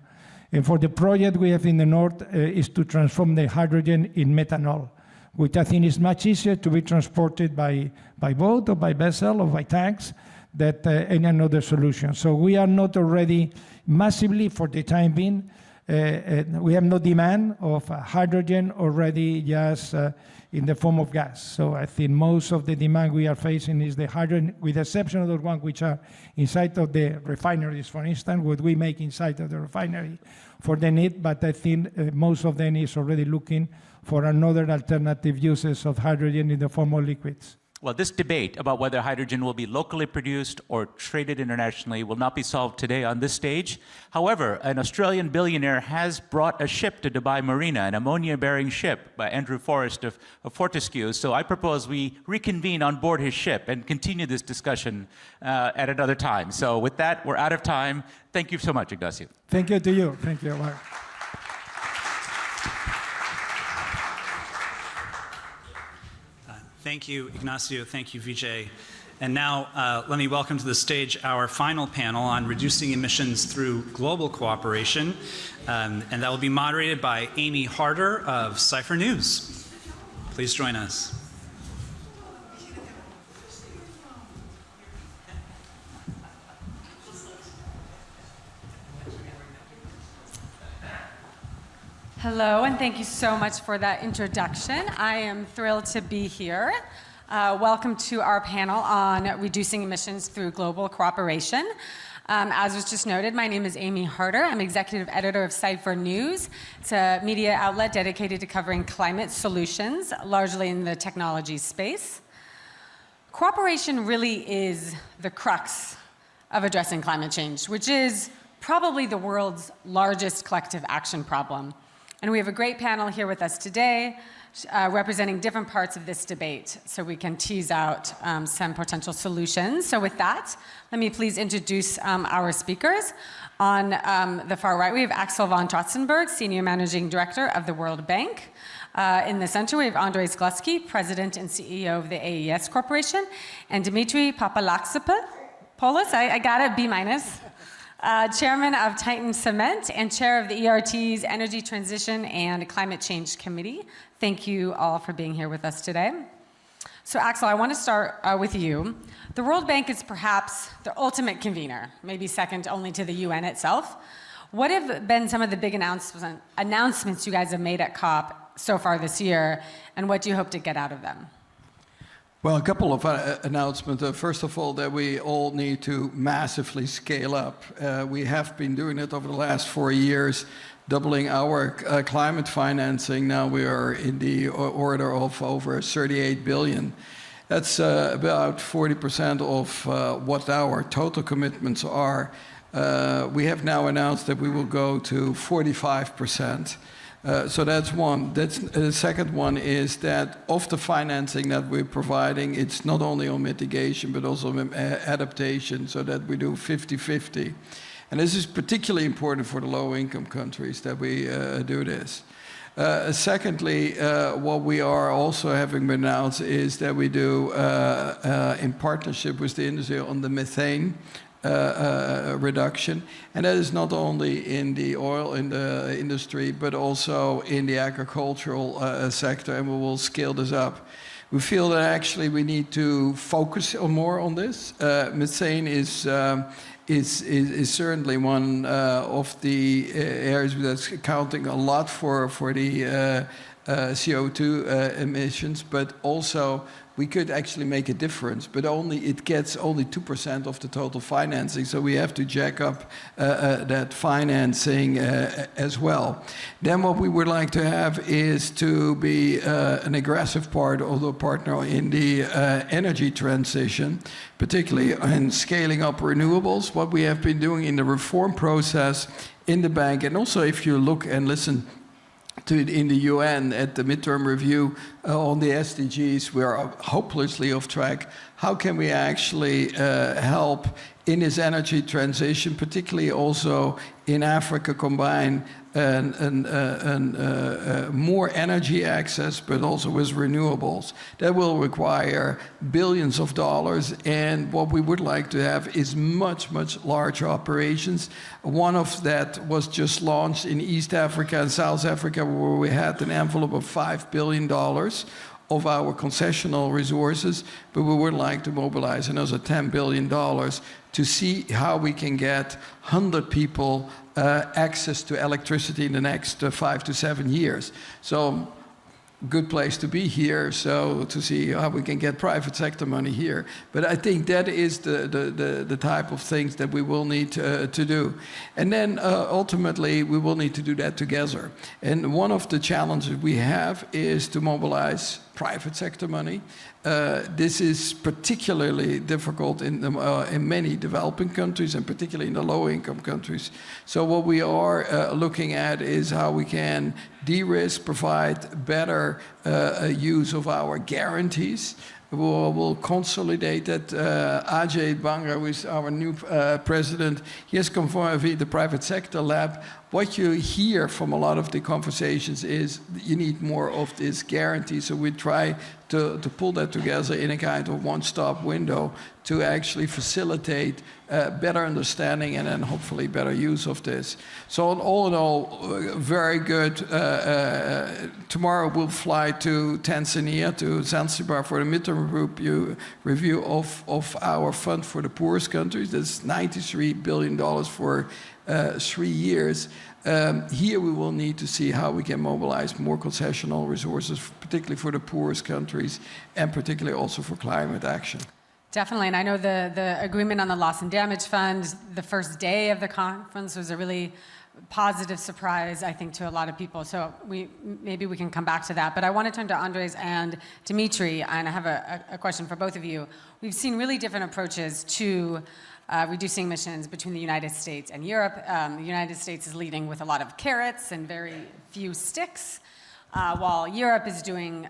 And for the project we have in the north is to transform the hydrogen in methanol, which I think is much easier to be transported by boat or by vessel or by tanks than any another solution. So we are not already massively, for the time being, we have no demand of hydrogen already just in the form of gas. So I think most of the demand we are facing is the hydrogen, with the exception of those ones which are inside of the refineries, for instance, what we make inside of the refinery for the need, but I think most of them is already looking for another alternative uses of hydrogen in the form of liquids. Well, this debate about whether hydrogen will be locally produced or traded internationally will not be solved today on this stage. However, an Australian billionaire has brought a ship to Dubai Marina, an ammonia-bearing ship by Andrew Forrest of Fortescue. So I propose we reconvene on board his ship and continue this discussion at another time. So with that, we're out of time. Thank you so much, Ignacio. Thank you to you. Thank you, Mark. Thank you, Ignacio. Thank you, Vijay. And now let me welcome to the stage our final panel on reducing emissions through global cooperation. And that will be moderated by Amy Harder of Cypher News. Please join us. Hello, and thank you so much for that introduction. I am thrilled to be here. Welcome to our panel on reducing emissions through global cooperation. As was just noted, my name is Amy Harder. I'm executive editor of Cypher News. It's a media outlet dedicated to covering climate solutions, largely in the technology space. Cooperation really is the crux of addressing climate change, which is probably the world's largest collective action problem. And we have a great panel here with us today representing different parts of this debate so we can tease out some potential solutions. So with that, let me please introduce our speakers. On the far right, we have Axel von Trotzenberg, Senior Managing Director of the World Bank. In the center, we have Andrés Gluski, President and CEO of the AES Corporation, and Dimitri Papalaxopoulos, I got it, B-. Chairman of Titan Cement and Chair of the ERT's Energy Transition and Climate Change Committee. Thank you all for being here with us today. So Axel, I want to start with you. The World Bank is perhaps the ultimate convener, maybe second only to the UN itself. What have been some of the big announcements you guys have made at COP so far this year, and what do you hope to get out of them? Well, a couple of announcements. First of all, that we all need to massively scale up. We have been doing it over the last 4 years, doubling our climate financing. Now we are in the order of over 38 billion. That's about 40% of what our total commitments are. We have now announced that we will go to 45%. So that's one. The second one is that of the financing that we're providing, it's not only on mitigation, but also adaptation, so that we do 50-50. And this is particularly important for the low-income countries that we do this. Secondly, what we are also having announced is that we do, in partnership with the industry, on the methane reduction, and that is not only in the oil industry, but also in the agricultural sector, and we will scale this up. We feel that actually we need to focus more on this. Methane is is certainly one of the areas that's accounting a lot for the CO2 emissions, but also we could actually make a difference, but it gets only 2% of the total financing, so we have to jack up that financing as well. Then what we would like to have is to be an aggressive part of the partner in the energy transition, particularly in scaling up renewables, what we have been doing in the reform process in the bank, and also if you look and listen in the UN at the midterm review on the SDGs, we are hopelessly off track. How can we actually help in this energy transition, particularly also in Africa, combine more energy access, but also with renewables? That will require billions of dollars, and what we would like to have is much, much larger operations. One of that was just launched in East Africa and South Africa, where we had an envelope of $5 billion of our concessional resources, but we would like to mobilize another $10 billion to see how we can get 100 people access to electricity in the next 5 to 7 years. So, good place to be here, so to see how we can get private sector money here. But I think that is the type of things that we will need to do. And then ultimately, we will need to do that together. And one of the challenges we have is to mobilize private sector money. This is particularly difficult in many developing countries, and particularly in the low-income countries. So what we are looking at is how we can de-risk, provide better use of our guarantees. We'll consolidate that. Ajay Banga, who is our new president, he has come from the private sector lab. What you hear from a lot of the conversations is you need more of this guarantee. So we try to pull that together in a kind of one-stop window to actually facilitate better understanding and then hopefully better use of this. So all in all, very good. Tomorrow we'll fly to Tanzania, to Zanzibar, for the midterm review of our fund for the poorest countries. That's $93 billion for 3 years. Here we will need to see how we can mobilize more concessional resources, particularly for the poorest countries, and particularly also for climate action. Definitely, and I know the agreement on the loss and damage fund, the first day of the conference was a really positive surprise, I think, to a lot of people. So maybe we can come back to that. But I want to turn to Andrés and Dimitri, and I have a question for both of you. We've seen really different approaches to reducing emissions between the United States and Europe. The United States is leading with a lot of carrots and very few sticks, while Europe is doing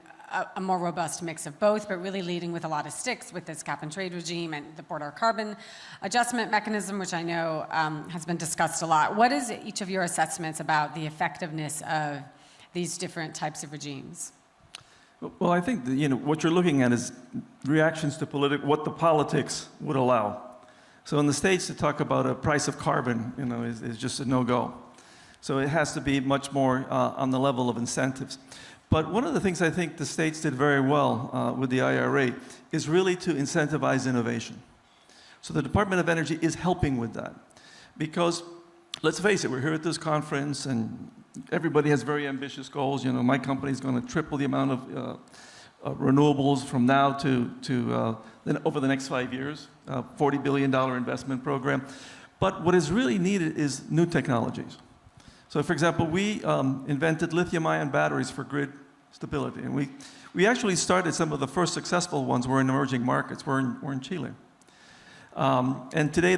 a more robust mix of both, but really leading with a lot of sticks with this cap and trade regime and the border carbon adjustment mechanism, which I know has been discussed a lot. What is each of your assessments about the effectiveness of these different types of regimes? Well, I think what you're looking at is reactions to what the politics would allow. So in the States, to talk about a price of carbon, is just a no-go. So it has to be much more on the level of incentives. But one of the things I think the States did very well with the IRA is really to incentivize innovation. So the Department of Energy is helping with that. Because, let's face it, we're here at this conference and everybody has very ambitious goals. My company is going to triple the amount of renewables from now to then over the next 5 years, $40 billion investment program. But what is really needed is new technologies. So for example, we invented lithium-ion batteries for grid stability. And we actually started some of the first successful ones were in emerging markets. We're in Chile. And today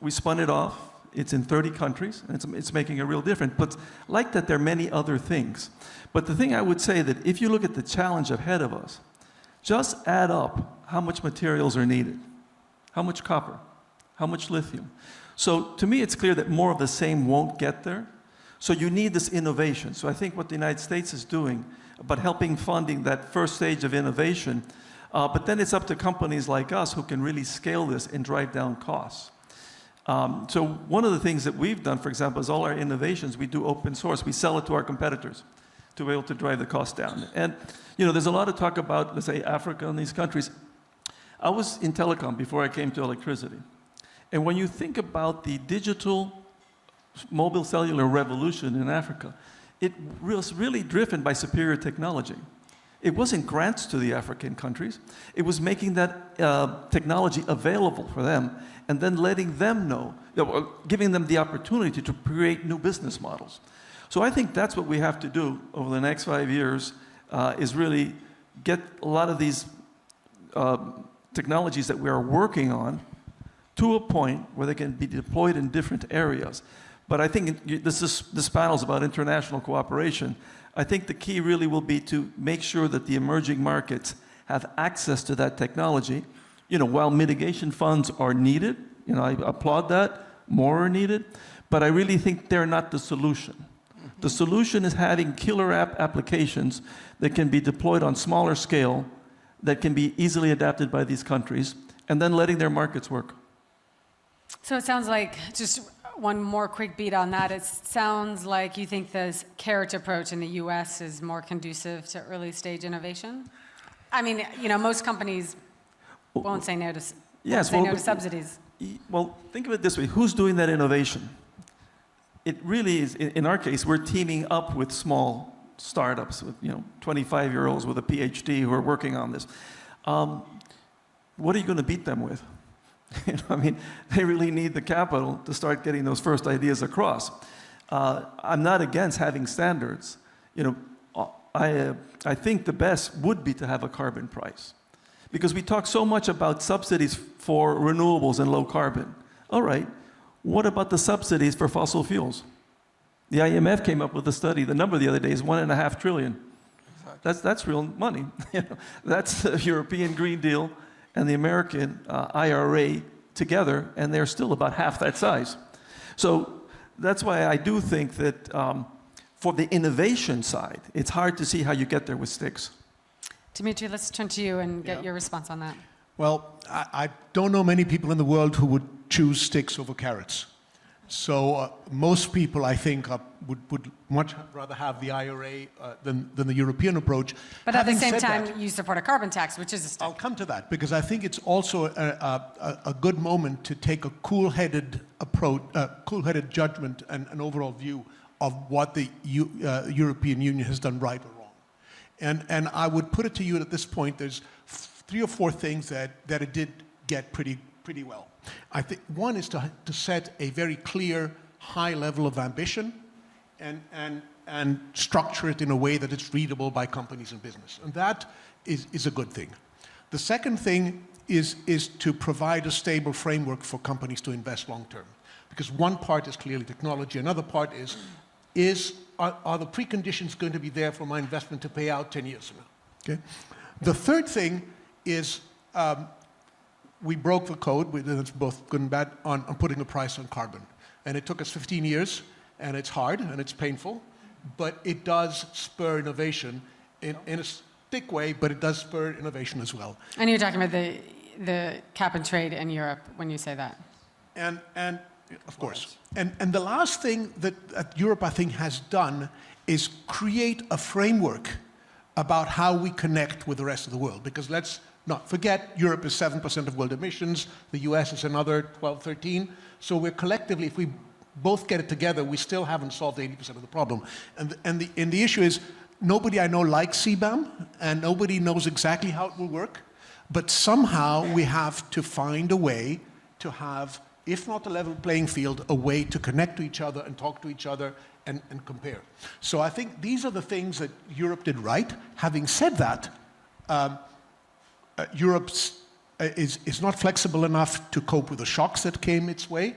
we spun it off. It's in 30 countries, and it's making a real difference. But like that, there are many other things. But the thing I would say that if you look at the challenge ahead of us, just add up how much materials are needed, how much copper, how much lithium. So to me, it's clear that more of the same won't get there. So you need this innovation. So I think what the United States is doing about helping funding that first stage of innovation, but then it's up to companies like us who can really scale this and drive down costs. So one of the things that we've done, for example, is all our innovations, we do open source. We sell it to our competitors to be able to drive the cost down. And there's a lot of talk about, let's say, Africa and these countries. I was in telecom before I came to electricity. And when you think about the digital mobile cellular revolution in Africa, it was really driven by superior technology. It wasn't grants to the African countries. It was making that technology available for them and then letting them know, giving them the opportunity to create new business models. So I think that's what we have to do over the next 5 years, is really get a lot of these technologies that we are working on to a point where they can be deployed in different areas. But I think this panel is about international cooperation. I think the key really will be to make sure that the emerging markets have access to that technology. While mitigation funds are needed, I applaud that, more are needed, but I really think they're not the solution. The solution is having killer applications that can be deployed on smaller scale, that can be easily adapted by these countries, and then letting their markets work. So it sounds like, just one more quick beat on that, it sounds like you think this carrot approach in the US is more conducive to early stage innovation? I mean, most companies won't say no to, no to subsidies. Well, think of it this way. Who's doing that innovation? It really is, in our case, we're teaming up with small startups, with 25-year-olds with a PhD who are working on this. What are you going to beat them with? They really need the capital to start getting those first ideas across. I'm not against having standards. I think the best would be to have a carbon price, because we talk so much about subsidies for renewables and low carbon. All right, what about the subsidies for fossil fuels? The IMF came up with a study. The number the other day is $1.5 trillion. That's real money. That's the European Green Deal and the American IRA together, and they're still about half that size. So that's why I do think that for the innovation side, it's hard to see how you get there with sticks. Dimitri, let's turn to you and get your response on that. Well, I don't know many people in the world who would choose sticks over carrots. So most people, I think, would much rather have the IRA than the European approach. But at the same time, you support a carbon tax, which is a stick. I'll come to that, because I think it's also a good moment to take a cool-headed approach, cool-headed judgment and an overall view of what the European Union has done right or wrong. And I would put it to you at this point, there's 3 or 4 things that it did get pretty well. I think one is to set a very clear, high level of ambition and structure it in a way that it's readable by companies and business. And that is a good thing. The second thing is to provide a stable framework for companies to invest long term. Because one part is clearly technology, another part are the preconditions going to be there for my investment to pay out 10 years from now? Okay? The third thing is we broke the code, it's both good and bad, on putting a price on carbon. And it took us 15 years, and it's hard, and it's painful, but it does spur innovation in a stick way, but it does spur innovation as well. And you're talking about the cap and trade in Europe when you say that. And of course. And the last thing that Europe, I think, has done is create a framework about how we connect with the rest of the world. Because let's not forget, Europe is 7% of world emissions, the US is another 12, 13. So we're collectively, if we both get it together, we still haven't solved 80% of the problem. And the issue is, nobody I know likes CBAM, and nobody knows exactly how it will work. But somehow we have to find a way to have, if not a level playing field, a way to connect to each other and talk to each other and compare. So I think these are the things that Europe did right. Having said that, Europe is not flexible enough to cope with the shocks that came its way.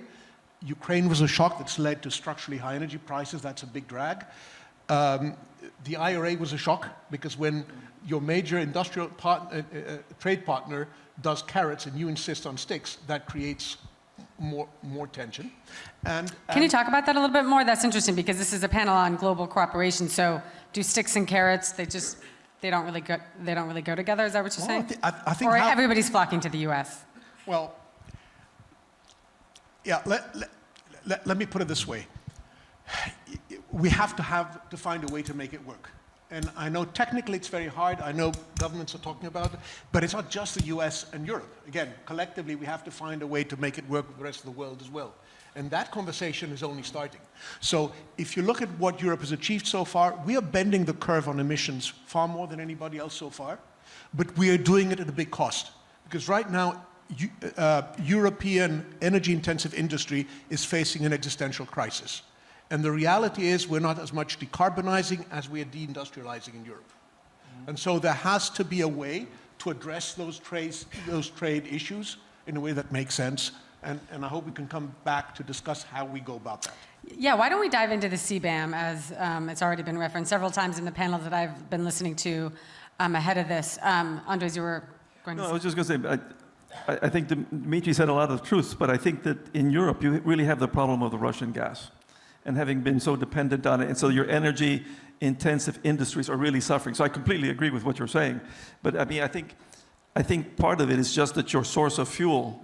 Ukraine was a shock that's led to structurally high energy prices. That's a big drag. The IRA was a shock, because when your major industrial trade partner does carrots and you insist on sticks, that creates more tension. Can you talk about that a little bit more? That's interesting, because this is a panel on global cooperation. So do sticks and carrots, they don't really go together? Is that what you're saying? I think or everybody's flocking to the U.S.? Well, yeah. Let me put it this way: we have to find a way to make it work, And I know technically it's very hard. I know governments are talking about it, but it's not just the US and Europe. Again, collectively, we have to find a way to make it work with the rest of the world as well. And that conversation is only starting. So if you look at what Europe has achieved so far, we are bending the curve on emissions far more than anybody else so far, but we are doing it at a big cost. Because right now, European energy-intensive industry is facing an existential crisis. And the reality is we're not as much decarbonizing as we are deindustrializing in Europe. And so there has to be a way to address those trade issues in a way that makes sense. And I hope we can come back to discuss how we go about that. Yeah, why don't we dive into the CBAM, as it's already been referenced several times in the panels that I've been listening to ahead of this. Andrés, you were going to say. No, I was just going to say, I think Dimitri said a lot of truths, but I think that in Europe, you really have the problem of the Russian gas and having been so dependent on it. And so your energy-intensive industries are really suffering. So I completely agree with what you're saying. But I mean, I think part of it is just that your source of fuel,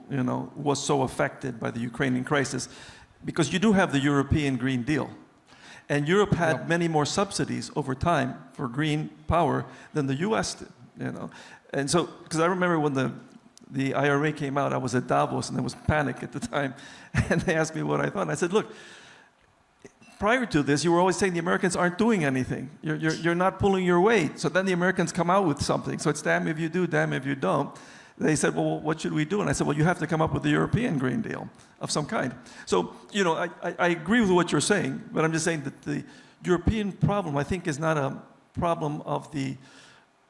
was so affected by the Ukrainian crisis, because you do have the European Green Deal. And Europe had many more subsidies over time for green power than the US did, And so, because I remember when the IRA came out, I was at Davos and there was panic at the time. And they asked me what I thought. And I said, look, prior to this, you were always saying the Americans aren't doing anything. You're not pulling your weight. So then the Americans come out with something. So it's damn if you do, damn if you don't. They said, well, what should we do? And I said, well, you have to come up with a European Green Deal of some kind. So, I agree with what you're saying, but I'm just saying that the European problem, I think, is not a problem of the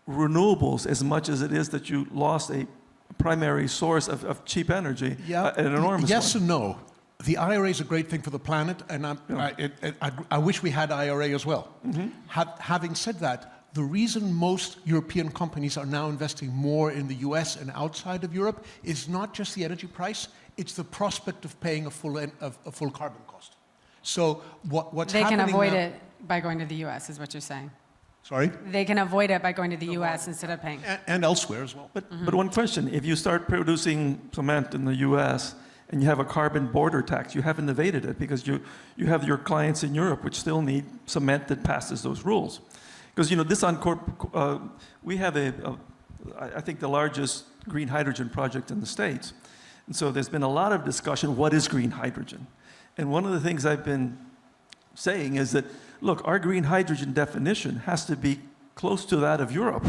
renewables as much as it is that you lost a primary source of cheap energy, an enormous yes one. and no. The IRA is a great thing for the planet, and I wish we had IRA as well. Mm-hmm. Having said that, the reason most European companies are now investing more in the US and outside of Europe is not just the energy price, it's the prospect of paying a full carbon cost. So what's They happening can avoid now, it by going to the US, is what you're saying. Sorry? They can avoid it by going to the US instead of paying. And elsewhere as well. But one question, if you start producing cement in the US and you have a carbon border tax, you haven't evaded it because you have your clients in Europe which still need cement that passes those rules. Because we have I think the largest green hydrogen project in the States. And so there's been a lot of discussion, what is green hydrogen? And one of the things I've been saying is that, look, our green hydrogen definition has to be close to that of Europe.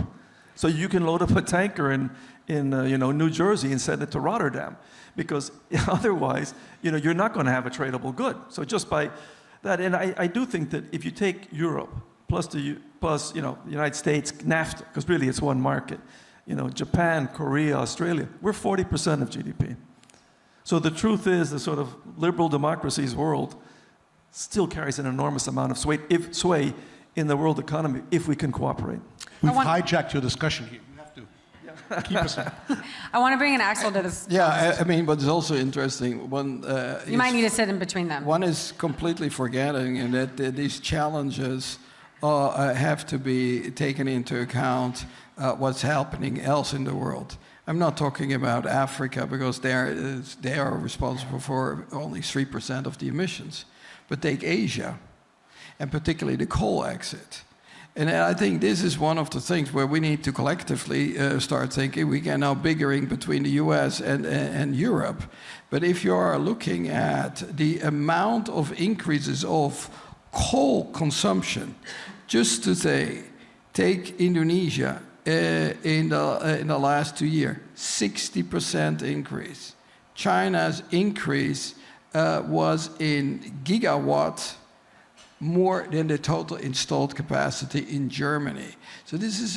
So you can load up a tanker in New Jersey and send it to Rotterdam. Because otherwise, you're not going to have a tradable good. So just by that, and I do think that if you take Europe, plus the United States, NAFTA, because really it's one market, Japan, Korea, Australia, we're 40% of GDP. So the truth is the sort of liberal democracies world still carries an enormous amount of sway in the world economy if we can cooperate. We've hijacked your discussion here. You have to keep us in. I want to bring in Axel to this. Yeah, I mean, but it's also interesting. You might need to sit in between them. One is completely forgetting and that these challenges have to be taken into account what's happening else in the world. I'm not talking about Africa because they are responsible for only 3% of the emissions. But take Asia, and particularly the coal exit. And I think this is one of the things where we need to collectively start thinking. We can now bickering between the US and Europe. But if you are looking at the amount of increases of coal consumption, just to say, take Indonesia in the last 2 years, 60% increase. China's increase was in gigawatt more than the total installed capacity in Germany. So this is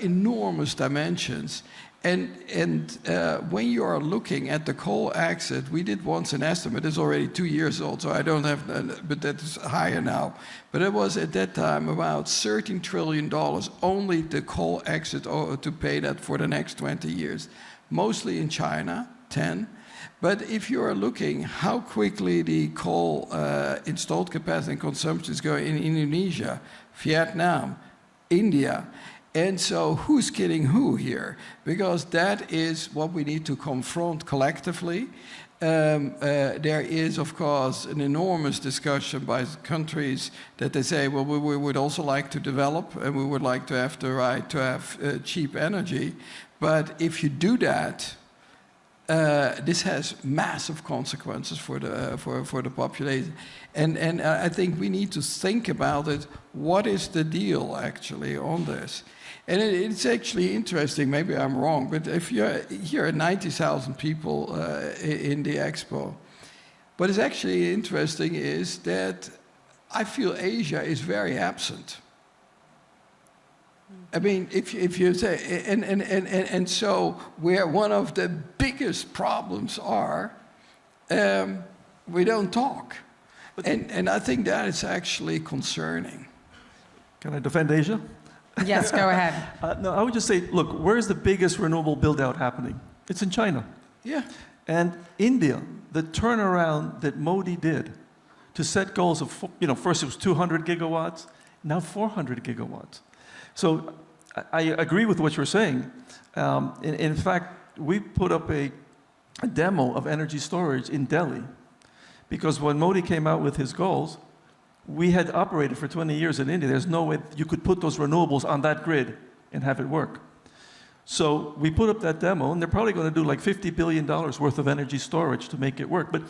enormous dimensions. And when you are looking at the coal exit, we did once an estimate. It's already 2 years old, so I don't have, but that is higher now. But it was at that time about $13 trillion only the coal exit to pay that for the next 20 years. Mostly in China, 10. But if you are looking how quickly the coal installed capacity and consumption is going in Indonesia, Vietnam, India, and so who's kidding who here? Because that is what we need to confront collectively. there is, of course, an enormous discussion by countries that they say, well, we would also like to develop and we would like to have the right to have cheap energy. But if you do that, this has massive consequences for the population. And I think we need to think about it. What is the deal, actually, on this? And it's actually interesting, maybe I'm wrong, but if you're here at 90,000 people in the expo, what is actually interesting is that I feel Asia is very absent. I mean, if you say, and so where one of the biggest problems are, we don't talk. And I think that is actually concerning. Can I defend Asia? Yes, go ahead. No, I would just say, look, where's the biggest renewable build-out happening? It's in China. Yeah. And India, the turnaround that Modi did to set goals of, first it was 200 gigawatts, now 400 gigawatts. So I agree with what you're saying. In fact, we put up a demo of energy storage in Delhi because when Modi came out with his goals, we had operated for 20 years in India. There's no way you could put those renewables on that grid and have it work. So we put up that demo, and they're probably going to do like $50 billion worth of energy storage to make it work. But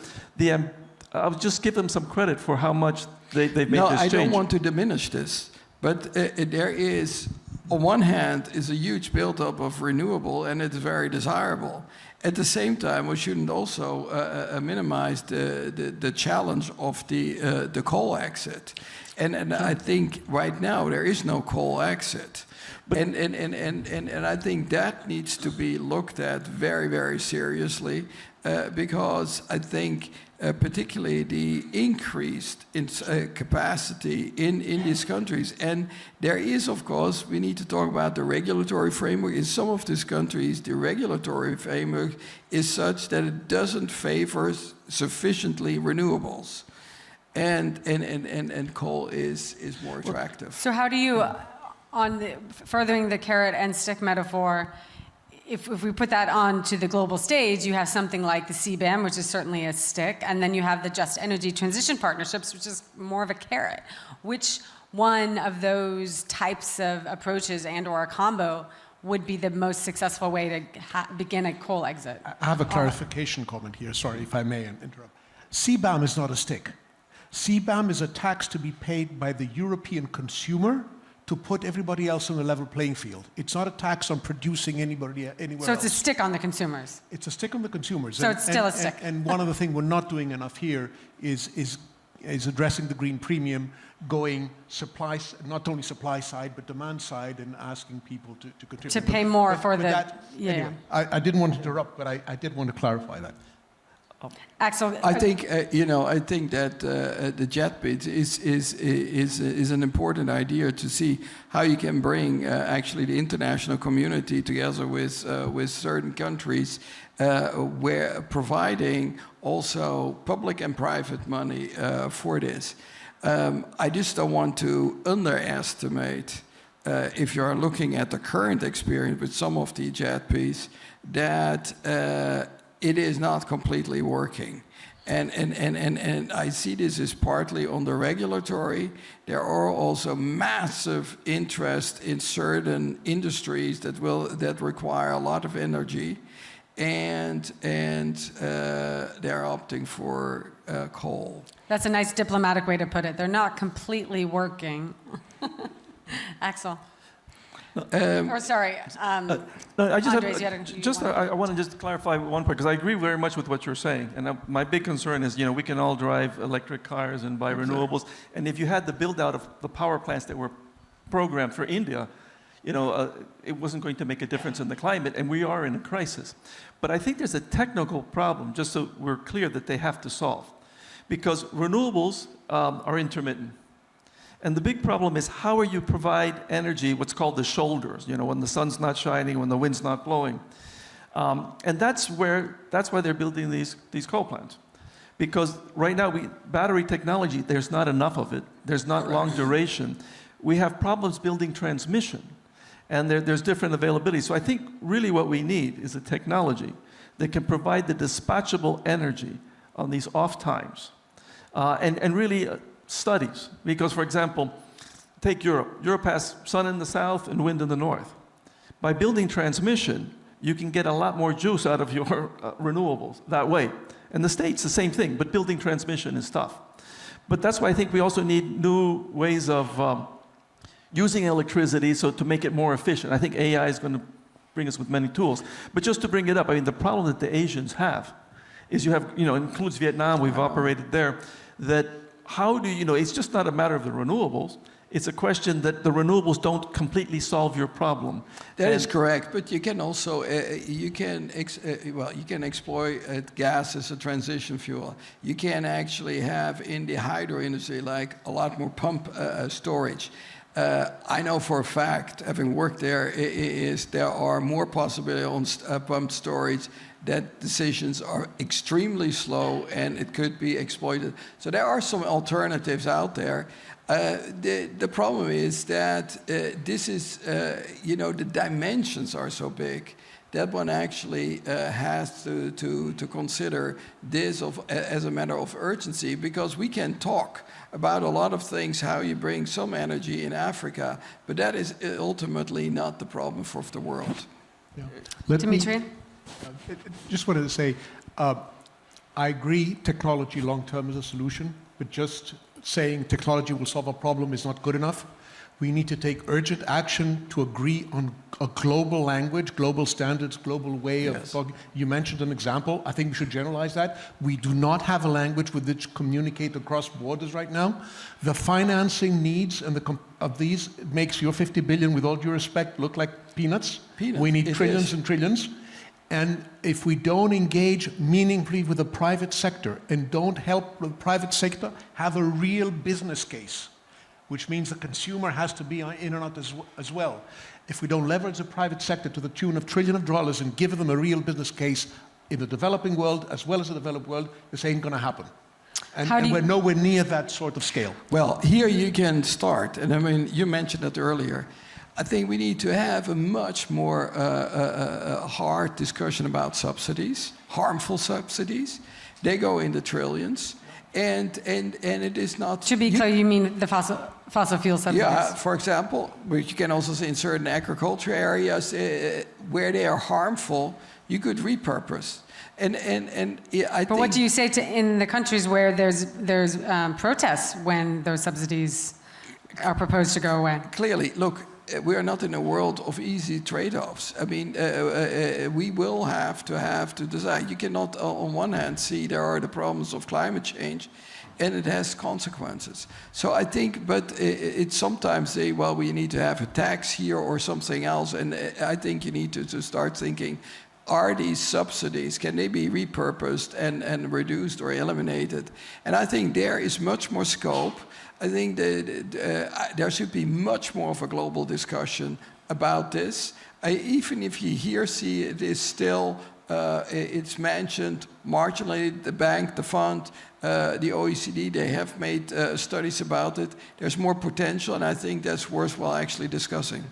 I'll just give them some credit for how much they've made this change. No, I don't want to diminish this, but there is, on one hand, is a huge buildup of renewable, and it's very desirable. At the same time, we shouldn't also minimize the challenge of the coal exit. And I think right now there is no coal exit. And I think that needs to be looked at very, very seriously because I think particularly the increased capacity in these countries. And there is, of course, we need to talk about the regulatory framework. In some of these countries, the regulatory framework is such that it doesn't favor sufficiently renewables. And coal is more attractive. So how do you, furthering the carrot and stick metaphor, if we put that onto the global stage, you have something like the CBAM, which is certainly a stick, and then you have the Just Energy Transition Partnerships, which is more of a carrot. Which one of those types of approaches and/or a combo would be the most successful way to begin a coal exit? I have a clarification comment here. Sorry if I may interrupt. CBAM is not a stick. CBAM is a tax to be paid by the European consumer to put everybody else on a level playing field. It's not a tax on producing anybody anywhere So it's else. a stick on the consumers. It's a stick on the consumers. So it's still a stick. And one of the things we're not doing enough here is addressing the green premium, going supply, not only supply side, but demand side, and asking people to contribute. To pay more for the... Anyway, I didn't want to interrupt, but I did want to clarify that. Axel, I think I think that the jet bid is an important idea to see how you can bring actually the international community together with certain countries, where providing also public and private money for this. I just don't want to underestimate if you are looking at the current experience with some of the jet bids that. It is not completely working. And I see this as partly on the regulatory. There are also massive interest in certain industries that require a lot of energy, and they're opting for coal. that's a nice diplomatic way to put it. They're not completely working. Axel. Or sorry, no, I just Andrés, I want to just clarify one point, because I agree very much with what you're saying. And my big concern is, we can all drive electric cars and buy renewables. And if you had the build-out of the power plants that were programmed for India, it wasn't going to make a difference in the climate, and we are in a crisis. But I think there's a technical problem, just so we're clear, that they have to solve. Because renewables are intermittent. And the big problem is, how are you provide energy, what's called the shoulders, when the sun's not shining, when the wind's not blowing. And that's why they're building these coal plants. Because right now, battery technology, there's not enough of it. There's not long duration. We have problems building transmission. And there's different availability. So I think really what we need is a technology that can provide the dispatchable energy on these off times. And really studies, because for example, take Europe. Europe has sun in the south and wind in the north. By building transmission, you can get a lot more juice out of your renewables that way. And the States, the same thing, but building transmission is tough. But that's why I think we also need new ways of using electricity so to make it more efficient. I think AI is going to bring us with many tools. But just to bring it up, I mean, the problem that the Asians have is you have, it includes Vietnam, we've operated there, that how do you, it's just not a matter of the renewables. It's a question that the renewables don't completely solve your problem. That is correct, but you can also you can exploit gas as a transition fuel. You can actually have in the hydro industry like a lot more pump storage. I know for a fact, having worked there, there are more possibilities on pump storage. That decisions are extremely slow and it could be exploited. So there are some alternatives out there. The problem is that this is, the dimensions are so big that one actually has to consider this as a matter of urgency, because we can talk about a lot of things, how you bring some energy in Africa, but that is ultimately not the problem for the world. Yeah. Dimitri? Just wanted to say, I agree technology long-term is a solution, but just saying technology will solve a problem is not good enough. We need to take urgent action to agree on a global language, global standards, global way of talking. You mentioned an example. I think we should generalize that. We do not have a language with which to communicate across borders right now. The financing needs and of these makes your 50 billion, with all due respect, look like peanuts. We need trillions and trillions. And if we don't engage meaningfully with the private sector and don't help the private sector have a real business case, which means the consumer has to be in or not as well. If we don't leverage the private sector to the tune of trillions of dollars and give them a real business case in the developing world as well as the developed world, this ain't going to happen. And we're nowhere near that sort of scale. Well, here you can start. And I mean, you mentioned it earlier. I think we need to have a much more hard discussion about subsidies, harmful subsidies. They go in the trillions. And it is not... To be clear, you mean the fossil fuel subsidies? Yeah, for example, which you can also see in certain agriculture areas where they are harmful, you could repurpose. But what do you say in the countries where there's protests when those subsidies are proposed to go away? Clearly, look, we are not in a world of easy trade-offs. I mean, we will have to decide. You cannot, on one hand, see there are the problems of climate change, and it has consequences. So I think, but it's sometimes say, well, we need to have a tax here or something else, and I think you need to start thinking, are these subsidies, can they be repurposed and reduced or eliminated? And I think there is much more scope. I think that there should be much more of a global discussion about this. Even if you here see it is still, it's mentioned marginally, the bank, the fund, the OECD, they have made studies about it. There's more potential, and I think that's worthwhile actually discussing.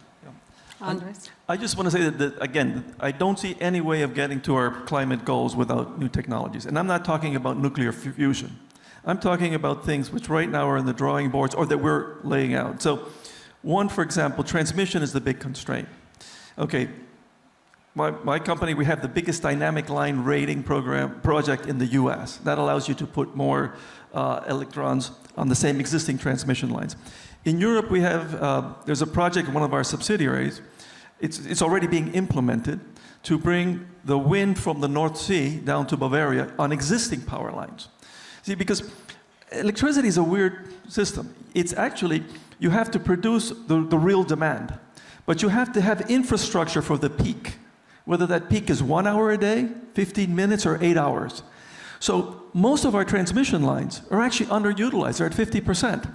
Andrés? I just want to say that, again, I don't see any way of getting to our climate goals without new technologies. And I'm not talking about nuclear fusion. I'm talking about things which right now are in the drawing boards or that we're laying out. So one, for example, transmission is the big constraint. Okay, my company, we have the biggest dynamic line rating project in the US. That allows you to put more electrons on the same existing transmission lines. In Europe, we have, there's a project in one of our subsidiaries. It's already being implemented to bring the wind from the North Sea down to Bavaria on existing power lines. See, because electricity is a weird system. It's actually, you have to produce the real demand, but you have to have infrastructure for the peak, whether that peak is 1 hour a day, 15 minutes, or 8 hours. So most of our transmission lines are actually underutilized. They're at 50%.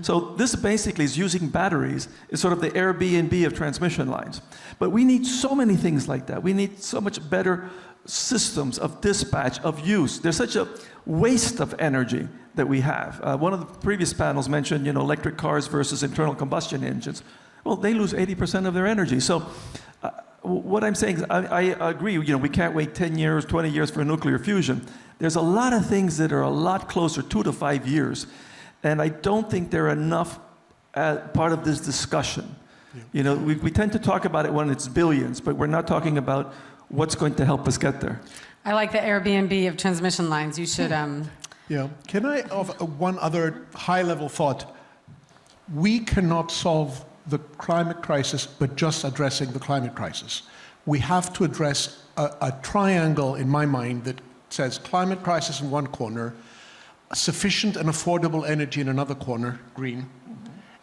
So this basically is using batteries. It's sort of the Airbnb of transmission lines. But we need so many things like that. We need so much better systems of dispatch, of use. There's such a waste of energy that we have. One of the previous panels mentioned, electric cars versus internal combustion engines. Well, they lose 80% of their energy. So what I'm saying is I agree, we can't wait 10 years, 20 years for nuclear fusion. There's a lot of things that are a lot closer, 2 to 5 years, and I don't think they're enough part of this discussion. Yeah. We tend to talk about it when it's billions, but we're not talking about what's going to help us get there. I like the Airbnb of transmission lines. You should... Yeah. Can I offer one other high-level thought? We cannot solve the climate crisis by just addressing the climate crisis. We have to address a triangle, in my mind, that says climate crisis in one corner, sufficient and affordable energy in another corner, green,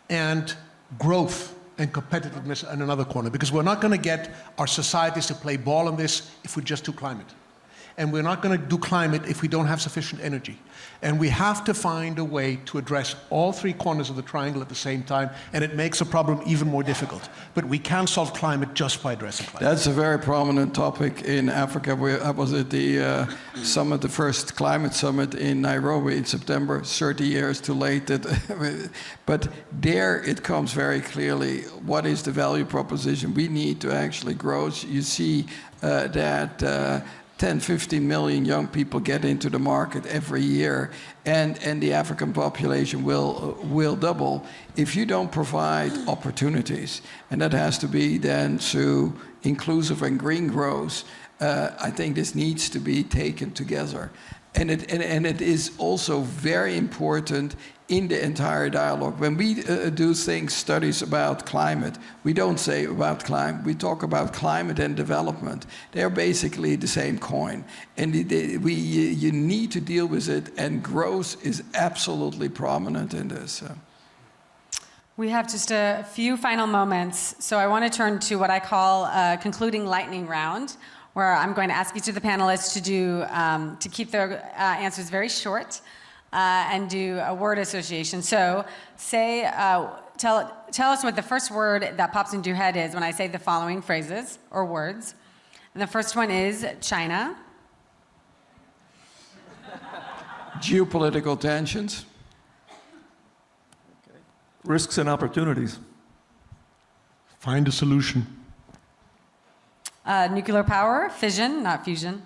and growth and competitiveness in another corner. Because we're not going to get our societies to play ball on this if we just do climate. And we're not going to do climate if we don't have sufficient energy. And we have to find a way to address all three corners of the triangle at the same time, and it makes the problem even more difficult. But we can't solve climate just by addressing climate. That's a very prominent topic in Africa. I was at the summit, the first climate summit in Nairobi in September, 30 years too late. But there it comes very clearly, what is the value proposition we need to actually grow? You see that 10, 15 million young people get into the market every year, and the African population will double if you don't provide opportunities. And that has to be then through inclusive and green growth. I think this needs to be taken together. And it is also very important in the entire dialogue. When we do studies about climate, we don't say about climate, we talk about climate and development. They're basically the same coin. And you need to deal with it, and growth is absolutely prominent in this. We have just a few final moments, so I want to turn to what I call a concluding lightning round, where I'm going to ask each of the panelists to keep their answers very short. And do a word association. So tell us what the first word that pops into your head is when I say the following phrases or words. And the first one is China. Geopolitical tensions. Okay. Risks and opportunities. Find a solution. Nuclear power, fission, not fusion.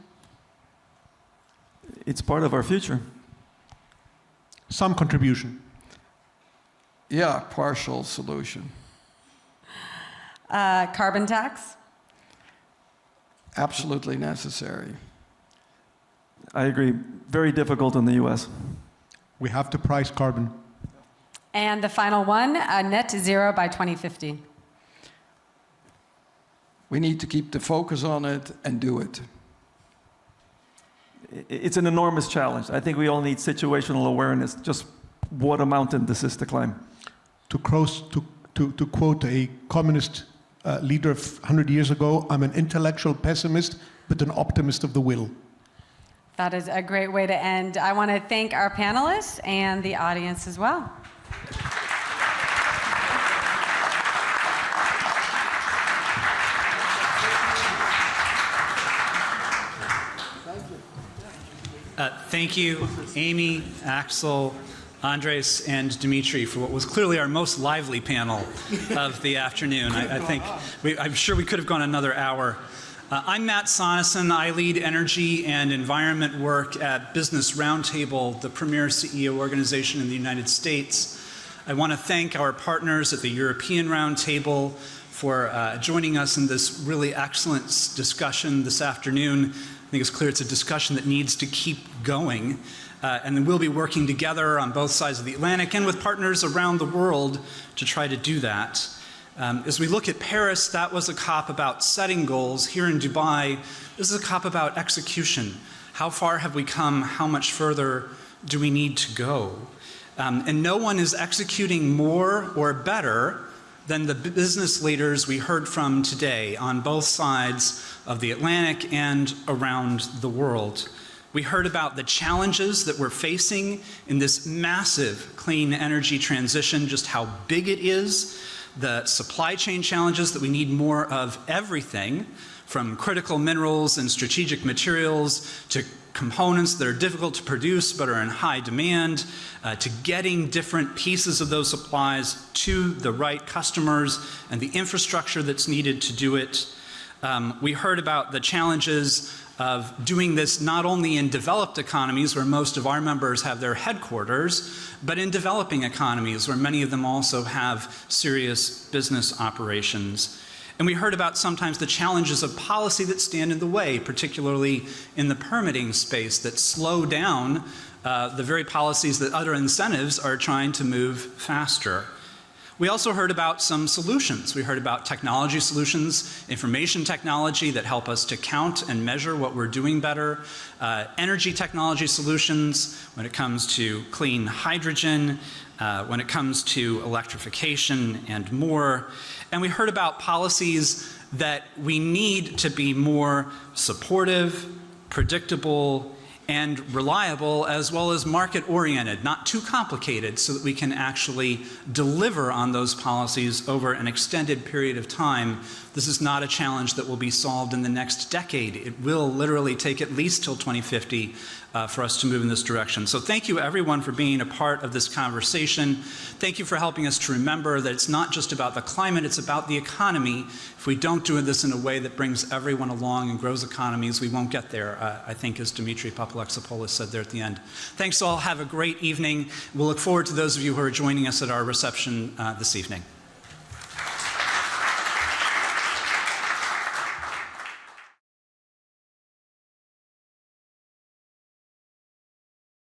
It's part of our future. Some contribution. Yeah, partial solution. Carbon tax? Absolutely necessary. I agree. Very difficult in the US. We have to price carbon. And the final one, net zero by 2050. We need to keep the focus on it and do it. It's an enormous challenge. I think we all need situational awareness, just what a mountain this is to climb. To quote a communist leader 100 years ago, I'm an intellectual pessimist, but an optimist of the will. That is a great way to end. I want to thank our panelists and the audience as well. Thank you, Amy, Axel, Andrés, and Dimitri for what was clearly our most lively panel of the afternoon. I'm sure we could have gone another hour. I'm Matt Sonneson. I lead energy and environment work at Business Roundtable, the premier CEO organization in the United States. I want to thank our partners at the European Roundtable for joining us in this really excellent discussion this afternoon. I think it's clear it's a discussion that needs to keep going. And then we'll be working together on both sides of the Atlantic and with partners around the world to try to do that. As we look at Paris, that was a COP about setting goals. Here in Dubai, this is a COP about execution. How far have we come? How much further do we need to go? And no one is executing more or better than the business leaders we heard from today on both sides of the Atlantic and around the world. We heard about the challenges that we're facing in this massive clean energy transition, just how big it is, the supply chain challenges that we need more of everything, from critical minerals and strategic materials to components that are difficult to produce but are in high demand, to getting different pieces of those supplies to the right customers and the infrastructure that's needed to do it. We heard about the challenges of doing this not only in developed economies where most of our members have their headquarters, but in developing economies where many of them also have serious business operations. And we heard about sometimes the challenges of policy that stand in the way, particularly in the permitting space, that slow down the very policies that other incentives are trying to move faster. We also heard about some solutions. We heard about technology solutions, information technology that help us to count and measure what we're doing better, energy technology solutions when it comes to clean hydrogen, when it comes to electrification and more. And we heard about policies that we need to be more supportive, predictable, and reliable, as well as market-oriented, not too complicated, so that we can actually deliver on those policies over an extended period of time. This is not a challenge that will be solved in the next decade. It will literally take at least till 2050 for us to move in this direction. So thank you everyone for being a part of this conversation. Thank you for helping us to remember that it's not just about the climate, it's about the economy. If we don't do this in a way that brings everyone along and grows economies, we won't get there, I think, as Dimitri Papalexopoulos said there at the end. Thanks all, have a great evening. We'll look forward to those of you who are joining us at our reception this evening.